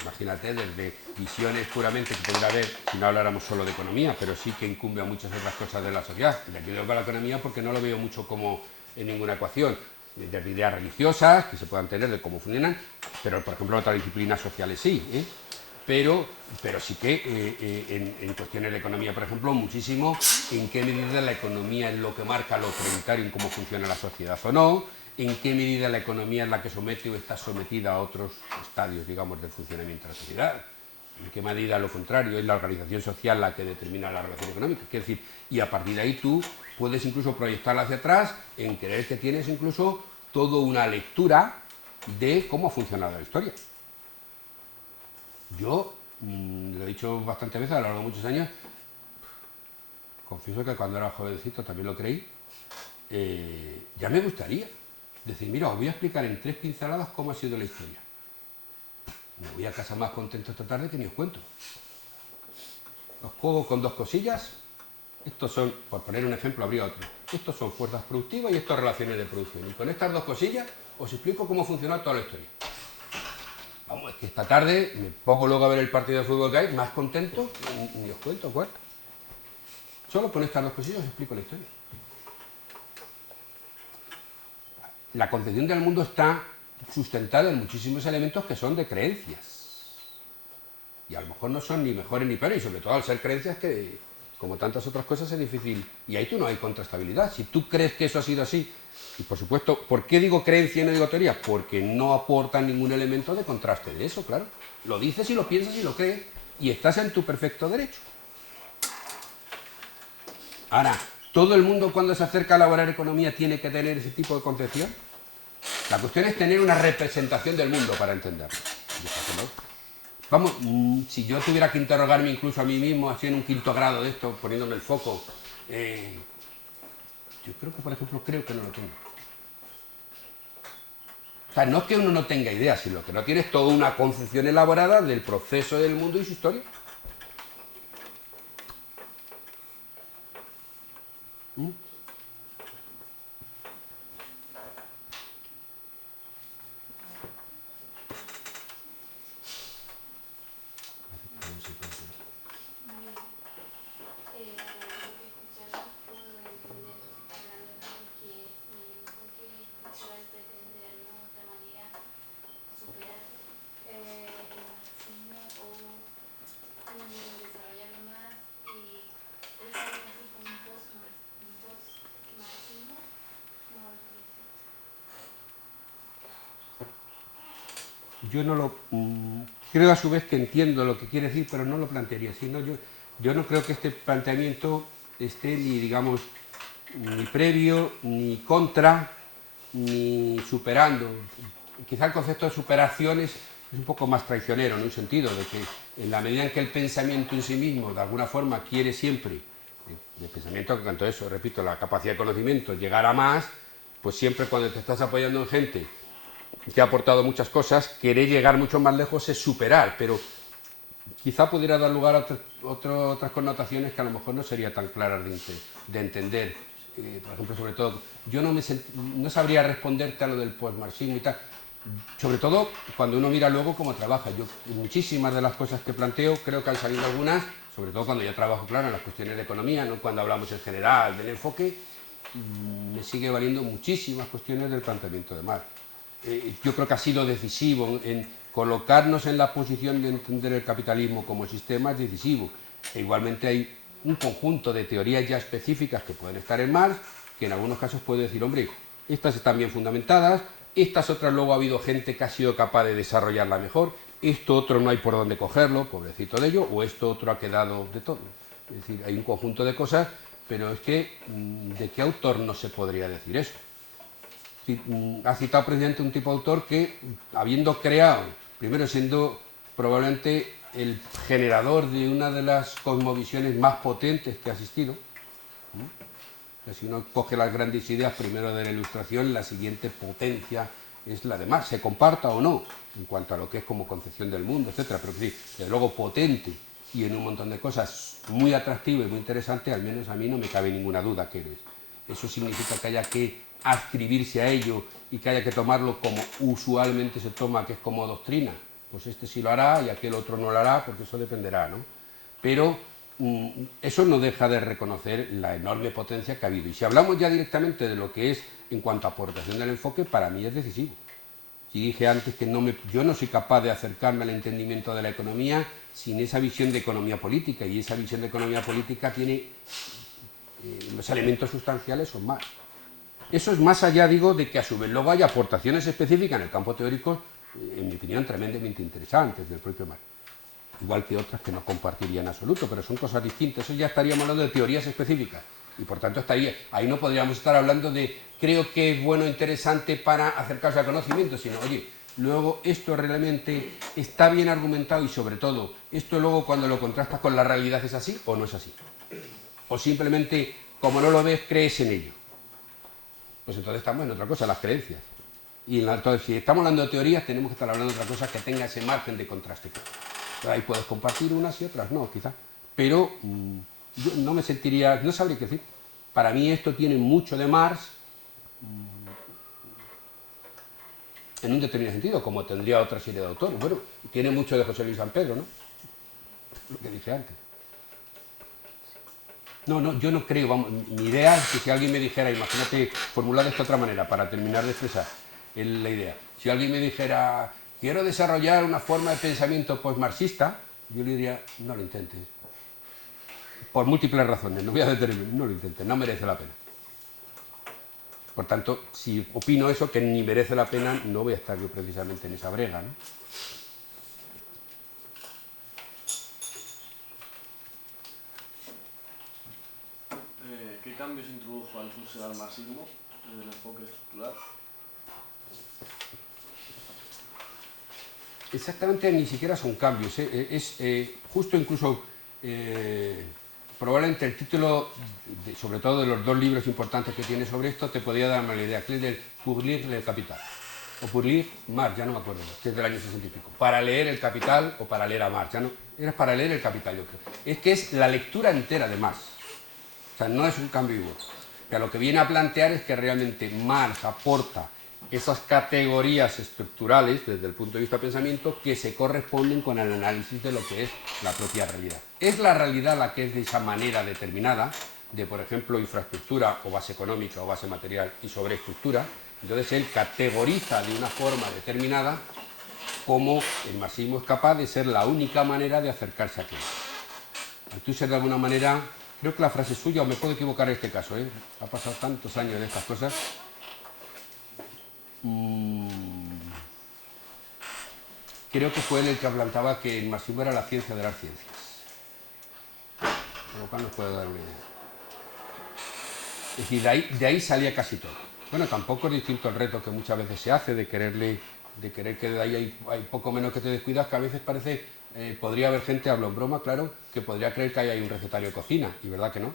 Imagínate, desde visiones puramente que podría haber, si no habláramos solo de economía, pero sí que incumbe a muchas otras cosas de la sociedad. Y aquí digo con la economía porque no lo veo mucho como en ninguna ecuación. Desde ideas religiosas que se puedan tener de cómo funcionan, pero por ejemplo otras disciplinas sociales sí, pero sí que en cuestiones de economía, por ejemplo, muchísimo en qué medida la economía es lo que marca lo prioritario en cómo funciona la sociedad o no, en qué medida la economía es la que somete o está sometida a otros estadios, digamos, del funcionamiento de la sociedad, en qué medida lo contrario es la organización social la que determina la relación económica. Es decir, y a partir de ahí tú puedes incluso proyectarla hacia atrás en creer que tienes incluso toda una lectura de cómo ha funcionado la historia. Yo, lo he dicho bastantes veces a lo largo de muchos años, confieso que cuando era jovencito también lo creí, ya me gustaría decir, mira, os voy a explicar en 3 pinceladas cómo ha sido la historia. Me voy a casa más contento esta tarde que ni os cuento. Os juego con 2 cosillas. Estos son, por poner un ejemplo, habría otro. Estos son fuerzas productivas y estos relaciones de producción. Y con estas 2 cosillas os explico cómo ha funcionado toda la historia. Vamos, es que esta tarde me pongo luego a ver el partido de fútbol que hay, más contento, ni os cuento cuál. Solo con estas 2 cosillas os explico la historia. La concepción del mundo está sustentada en muchísimos elementos que son de creencias. Y a lo mejor no son ni mejores ni peores, y sobre todo al ser creencias que, como tantas otras cosas, es difícil. Y ahí tú no hay contrastabilidad. Si tú crees que eso ha sido así, y por supuesto, ¿por qué digo creencia y no digo teoría? Porque no aporta ningún elemento de contraste de eso, claro. Lo dices y lo piensas y lo crees, y estás en tu perfecto derecho. Ahora, ¿todo el mundo cuando se acerca a elaborar economía tiene que tener ese tipo de concepción? La cuestión es tener una representación del mundo para entenderlo. Vamos, si yo tuviera que interrogarme incluso a mí mismo, así en un 5º grado de esto, poniéndome el foco, yo creo que, por ejemplo, creo que no lo tengo. O sea, no es que uno no tenga ideas, sino que no tienes toda una concepción elaborada del proceso del mundo y su historia. Yo no lo... creo a su vez que entiendo lo que quiere decir, pero no lo plantearía así. ¿No? Yo no creo que este planteamiento esté ni, digamos, ni previo, ni contra, ni superando. Quizá el concepto de superación es un poco más traicionero, en un sentido de que en la medida en que el pensamiento en sí mismo, de alguna forma, quiere siempre, el pensamiento, en cuanto a eso, repito, la capacidad de conocimiento, llegar a más, pues siempre cuando te estás apoyando en gente que ha aportado muchas cosas, querer llegar mucho más lejos es superar, pero quizá pudiera dar lugar a otras connotaciones que a lo mejor no serían tan claras de entender. Por ejemplo, sobre todo, yo no sabría responderte a lo del postmarxismo y tal, sobre todo cuando uno mira luego cómo trabaja. Yo muchísimas de las cosas que planteo, creo que han salido algunas, sobre todo cuando yo trabajo, claro, en las cuestiones de economía, no cuando hablamos en general del enfoque, me sigue valiendo muchísimas cuestiones del planteamiento de Marx. Yo creo que ha sido decisivo en colocarnos en la posición de entender el capitalismo como sistema, es decisivo. E igualmente hay un conjunto de teorías ya específicas que pueden estar en Marx, que en algunos casos puede decir, hombre, estas están bien fundamentadas, estas otras luego ha habido gente que ha sido capaz de desarrollarla mejor, esto otro no hay por dónde cogerlo, pobrecito de ello, o esto otro ha quedado de todo. Es decir, hay un conjunto de cosas, pero es que, ¿de qué autor no se podría decir eso? Ha citado precisamente un tipo de autor que, habiendo creado, primero siendo probablemente el generador de una de las cosmovisiones más potentes que ha existido, si uno coge las grandes ideas primero de la Ilustración, la siguiente potencia es la de Marx, se comparta o no, en cuanto a lo que es como concepción del mundo, etcétera, pero sí, desde luego potente y en un montón de cosas muy atractivo y muy interesante, al menos a mí no me cabe ninguna duda que eres. Eso significa que haya que adscribirse a ello y que haya que tomarlo como usualmente se toma, que es como doctrina. Pues este sí lo hará y aquel otro no lo hará, porque eso dependerá, ¿no? Pero eso no deja de reconocer la enorme potencia que ha habido. Y si hablamos ya directamente de lo que es en cuanto a aportación del enfoque, para mí es decisivo. Si dije antes que yo no soy capaz de acercarme al entendimiento de la economía sin esa visión de economía política, y esa visión de economía política tiene los elementos sustanciales son más. Eso es más allá, digo, de que a su vez luego hay aportaciones específicas en el campo teórico, en mi opinión, tremendamente interesantes del propio Marx. Igual que otras que no compartiría en absoluto, pero son cosas distintas. Eso ya estaríamos hablando de teorías específicas. Y por tanto ahí no podríamos estar hablando de creo que es bueno, interesante para acercarse al conocimiento, sino, oye, luego esto realmente está bien argumentado y sobre todo, esto luego cuando lo contrastas con la realidad es así o no es así. O simplemente, como no lo ves, crees en ello. Pues entonces estamos en otra cosa, las creencias. Y entonces, si estamos hablando de teorías, tenemos que estar hablando de otra cosa que tenga ese margen de contraste. Ahí puedes compartir unas y otras no, quizá. Pero yo no me sentiría, no sabría qué decir. Para mí esto tiene mucho de Marx en un determinado sentido, como tendría otra serie de autores. Bueno, tiene mucho de José Luis San Pedro, ¿no? Lo que dije antes. No, yo no creo, vamos, mi idea es que si alguien me dijera, imagínate, formular de esta otra manera, para terminar de expresar la idea. Si alguien me dijera, quiero desarrollar una forma de pensamiento postmarxista, yo le diría, no lo intentes. Por múltiples razones, no voy a detenerme, no lo intentes, no merece la pena. Por tanto, si opino eso, que ni merece la pena, no voy a estar yo precisamente en esa brega, ¿no? ¿Qué cambios introdujo al surgir al marxismo desde el enfoque estructural? Exactamente, ni siquiera son cambios. Es justo incluso probablemente el título, sobre todo de los dos libros importantes que tiene sobre esto, te podría dar una idea, que es del Pour lire le Capital. o pour lire Marx, ya no me acuerdo, que es del año 60 y pico, para leer El Capital o para leer a Marx, ya no, era para leer El Capital, yo creo. Es que es la lectura entera de Marx, o sea, no es un cambio y voto. O sea, lo que viene a plantear es que realmente Marx aporta esas categorías estructurales desde el punto de vista de pensamiento que se corresponden con el análisis de lo que es la propia realidad. Es la realidad la que es de esa manera determinada, de por ejemplo infraestructura o base económica o base material y sobreestructura. Entonces él categoriza de una forma determinada cómo el marxismo es capaz de ser la única manera de acercarse a aquello. Entonces de alguna manera, creo que la frase suya, o me puedo equivocar en este caso, ha pasado tantos años de estas cosas, creo que fue él el que planteaba que el marxismo era la ciencia de las ciencias, con lo cual nos puede dar una idea. Es decir, de ahí salía casi todo. Bueno, tampoco es distinto el reto que muchas veces se hace de querer que de ahí hay poco menos que te descuidas, que a veces parece, podría haber gente, hablo en broma, claro, que podría creer que ahí hay un recetario de cocina, y verdad que no.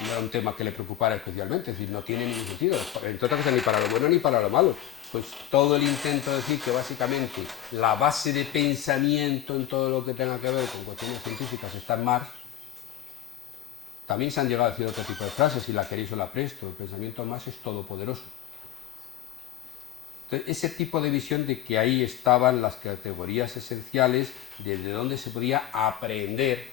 No era un tema que le preocupara especialmente, es decir, no tiene ningún sentido, entre otras cosas, ni para lo bueno ni para lo malo. Pues todo el intento de decir que básicamente la base de pensamiento en todo lo que tenga que ver con cuestiones científicas está en Marx. También se han llegado a decir otro tipo de frases, si la queréis os la presto, el pensamiento más es todopoderoso. Entonces, ese tipo de visión de que ahí estaban las categorías esenciales desde donde se podía aprender,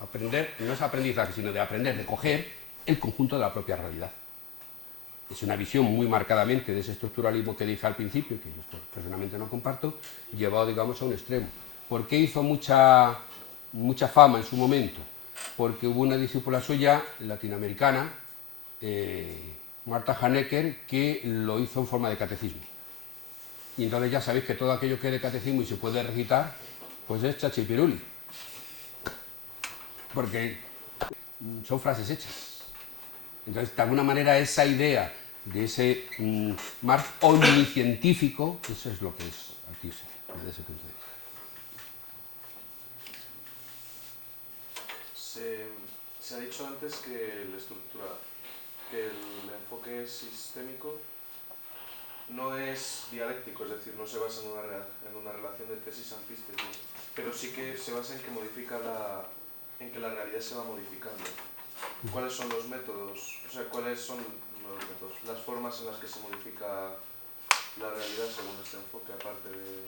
aprender no es aprendizaje, sino de aprender, de coger el conjunto de la propia realidad. Es una visión muy marcadamente de ese estructuralismo que dije al principio, que yo personalmente no comparto, llevado, digamos, a un extremo. ¿Por qué hizo mucha fama en su momento? Porque hubo una discípula suya, latinoamericana, Marta Hanecker, que lo hizo en forma de catecismo. Y entonces ya sabéis que todo aquello que es de catecismo y se puede recitar, pues es chachipiruli. Porque son frases hechas. Entonces, de alguna manera, esa idea de ese Marx omnicientífico, eso es lo que es Althusser, desde ese punto de vista. Se ha dicho antes que que el enfoque sistémico no es dialéctico, es decir, no se basa en una relación de tesis-antítesis, pero sí que se basa en que en que la realidad se va modificando. ¿Cuáles son los métodos? O sea, ¿cuáles son los métodos? Las formas en las que se modifica la realidad según este enfoque, aparte de...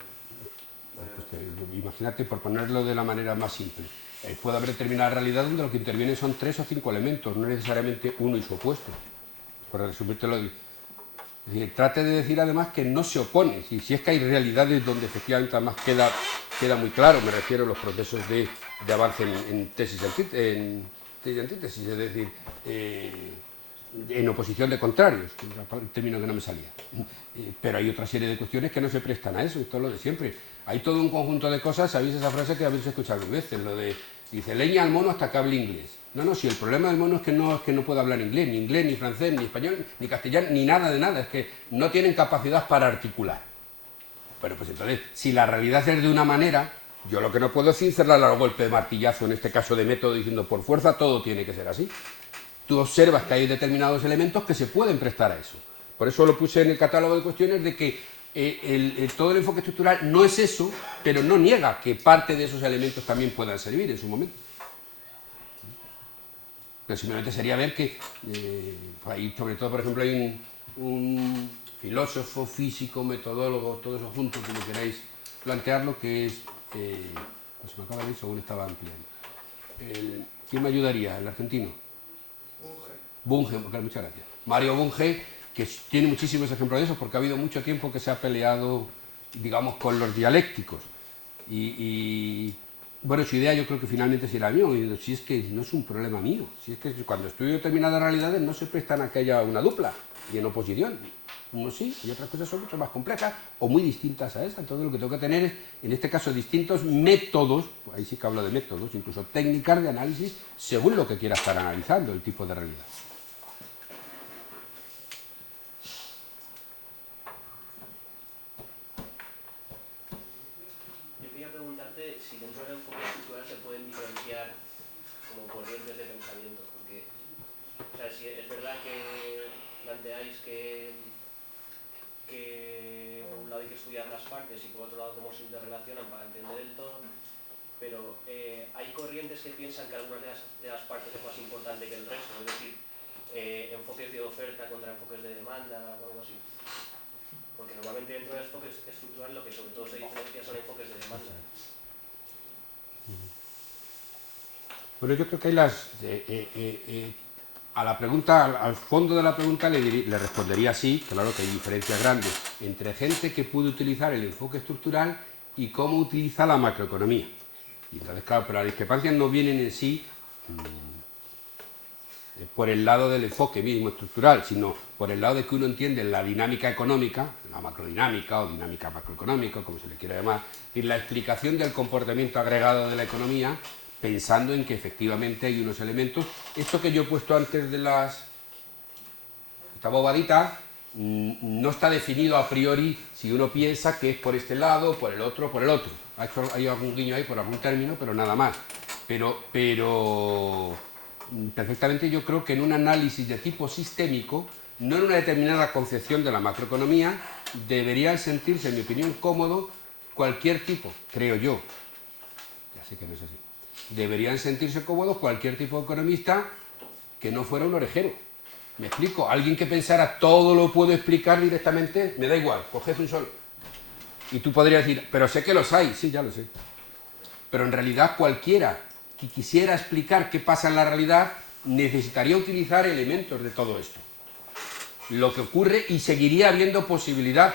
Imagínate, por ponerlo de la manera más simple, puede haber determinada realidad donde lo que interviene son 3 o 5 elementos, no necesariamente uno y su opuesto. Por resumírtelo, es decir, trate de decir además que no se opone, si es que hay realidades donde efectivamente además queda muy claro, me refiero a los procesos de avance en tesis y antítesis, es decir, en oposición de contrarios, que era el término que no me salía. Pero hay otra serie de cuestiones que no se prestan a eso, esto es lo de siempre. Hay todo un conjunto de cosas, sabéis esa frase que habéis escuchado mil veces, lo de, dice, leña al mono hasta que hable inglés. No, si el problema del mono es que no puede hablar inglés, ni francés, ni español, ni castellano, ni nada de nada, es que no tienen capacidad para articular. Bueno, pues entonces, si la realidad es de una manera, yo lo que no puedo es cincelarla al golpe de martillazo, en este caso de método, diciendo por fuerza todo tiene que ser así. Tú observas que hay determinados elementos que se pueden prestar a eso. Por eso lo puse en el catálogo de cuestiones de que todo el enfoque estructural no es eso, pero no niega que parte de esos elementos también puedan servir en su momento. Pero simplemente sería ver que, ahí, sobre todo, por ejemplo, hay un filósofo, físico, metodólogo, todo eso junto, como queráis plantearlo, que es, pues me acaba de ir según estaba ampliando. ¿Quién me ayudaría? ¿El argentino? Bunge, muchas gracias. Mario Bunge, que tiene muchísimos ejemplos de eso, porque ha habido mucho tiempo que se ha peleado, digamos, con los dialécticos. Y bueno, su idea yo creo que finalmente será mío, si es que no es un problema mío, si es que cuando estudio determinadas realidades no se prestan a que haya una dupla y en oposición. Unos sí y otras cosas son mucho más complejas o muy distintas a esa. Entonces lo que tengo que tener es, en este caso, distintos métodos, pues ahí sí que hablo de métodos, incluso técnicas de análisis, según lo que quiera estar analizando, el tipo de realidad. Yo quería preguntarte si dentro del enfoque estructural se pueden diferenciar como corrientes de pensamiento, porque o sea, si es verdad que planteáis que hay que estudiar las partes y por otro lado cómo se interrelacionan para entender el todo, pero hay corrientes que piensan que algunas de las partes es más importante que el resto, es decir, enfoques de oferta contra enfoques de demanda o algo así. Porque normalmente dentro del enfoque estructural lo que sobre todo se diferencia son enfoques de demanda. Bueno, yo creo que hay a la pregunta, al fondo de la pregunta le respondería sí, claro que hay diferencias grandes entre gente que puede utilizar el enfoque estructural y cómo utiliza la macroeconomía. Y entonces, claro, pero las discrepancias no vienen en sí por el lado del enfoque mismo estructural, sino por el lado de que uno entiende la dinámica económica, la macrodinámica o dinámica macroeconómica, como se le quiera llamar, y la explicación del comportamiento agregado de la economía, pensando en que efectivamente hay unos elementos. Esto que yo he puesto antes de esta bobadita, no está definido a priori si uno piensa que es por este lado, por el otro, por el otro. Hay algún guiño ahí por algún término, pero nada más. Pero perfectamente yo creo que en un análisis de tipo sistémico, no en una determinada concepción de la macroeconomía, deberían sentirse, en mi opinión, cómodo cualquier tipo, creo yo, ya sé que no es así, deberían sentirse cómodos cualquier tipo de economista que no fuera un orejero. ¿Me explico? Alguien que pensara todo lo puedo explicar directamente, me da igual, coged un sol. Y tú podrías decir, pero sé que los hay, sí, ya lo sé. Pero en realidad cualquiera que quisiera explicar qué pasa en la realidad necesitaría utilizar elementos de todo esto. Lo que ocurre, y seguiría habiendo posibilidad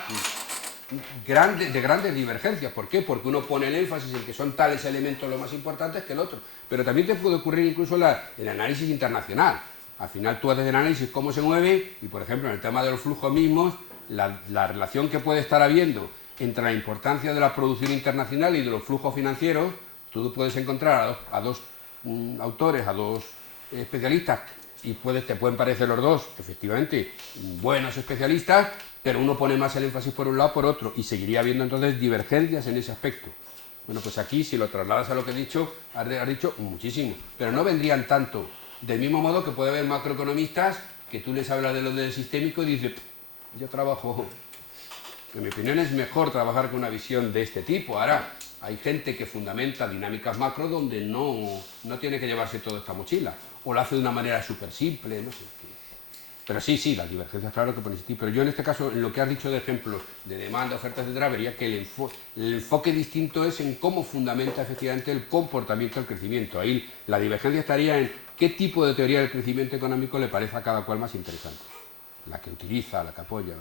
de grandes divergencias. ¿Por qué? Porque uno pone el énfasis en que son tales elementos los más importantes que el otro. Pero también te puede ocurrir incluso el análisis internacional. Al final tú haces el análisis cómo se mueve y, por ejemplo, en el tema de los flujos mismos, la relación que puede estar habiendo entre la importancia de la producción internacional y de los flujos financieros, tú puedes encontrar a dos autores, a dos especialistas, y te pueden parecer los dos, efectivamente, buenos especialistas, pero uno pone más el énfasis por un lado por otro, y seguiría habiendo entonces divergencias en ese aspecto. Bueno, pues aquí, si lo trasladas a lo que he dicho, has dicho muchísimo, pero no vendrían tanto. Del mismo modo que puede haber macroeconomistas que tú les hablas de lo del sistémico y dices, yo trabajo... En mi opinión es mejor trabajar con una visión de este tipo. Ahora, hay gente que fundamenta dinámicas macro donde no tiene que llevarse toda esta mochila, o lo hace de una manera súper simple, no sé. Pero sí, las divergencias, claro que pueden existir. Pero yo en este caso, en lo que has dicho de ejemplos de demanda, oferta, etcétera, vería que el enfoque distinto es en cómo fundamenta efectivamente el comportamiento del crecimiento. Ahí la divergencia estaría en qué tipo de teoría del crecimiento económico le parece a cada cual más interesante. La que utiliza, la que apoya.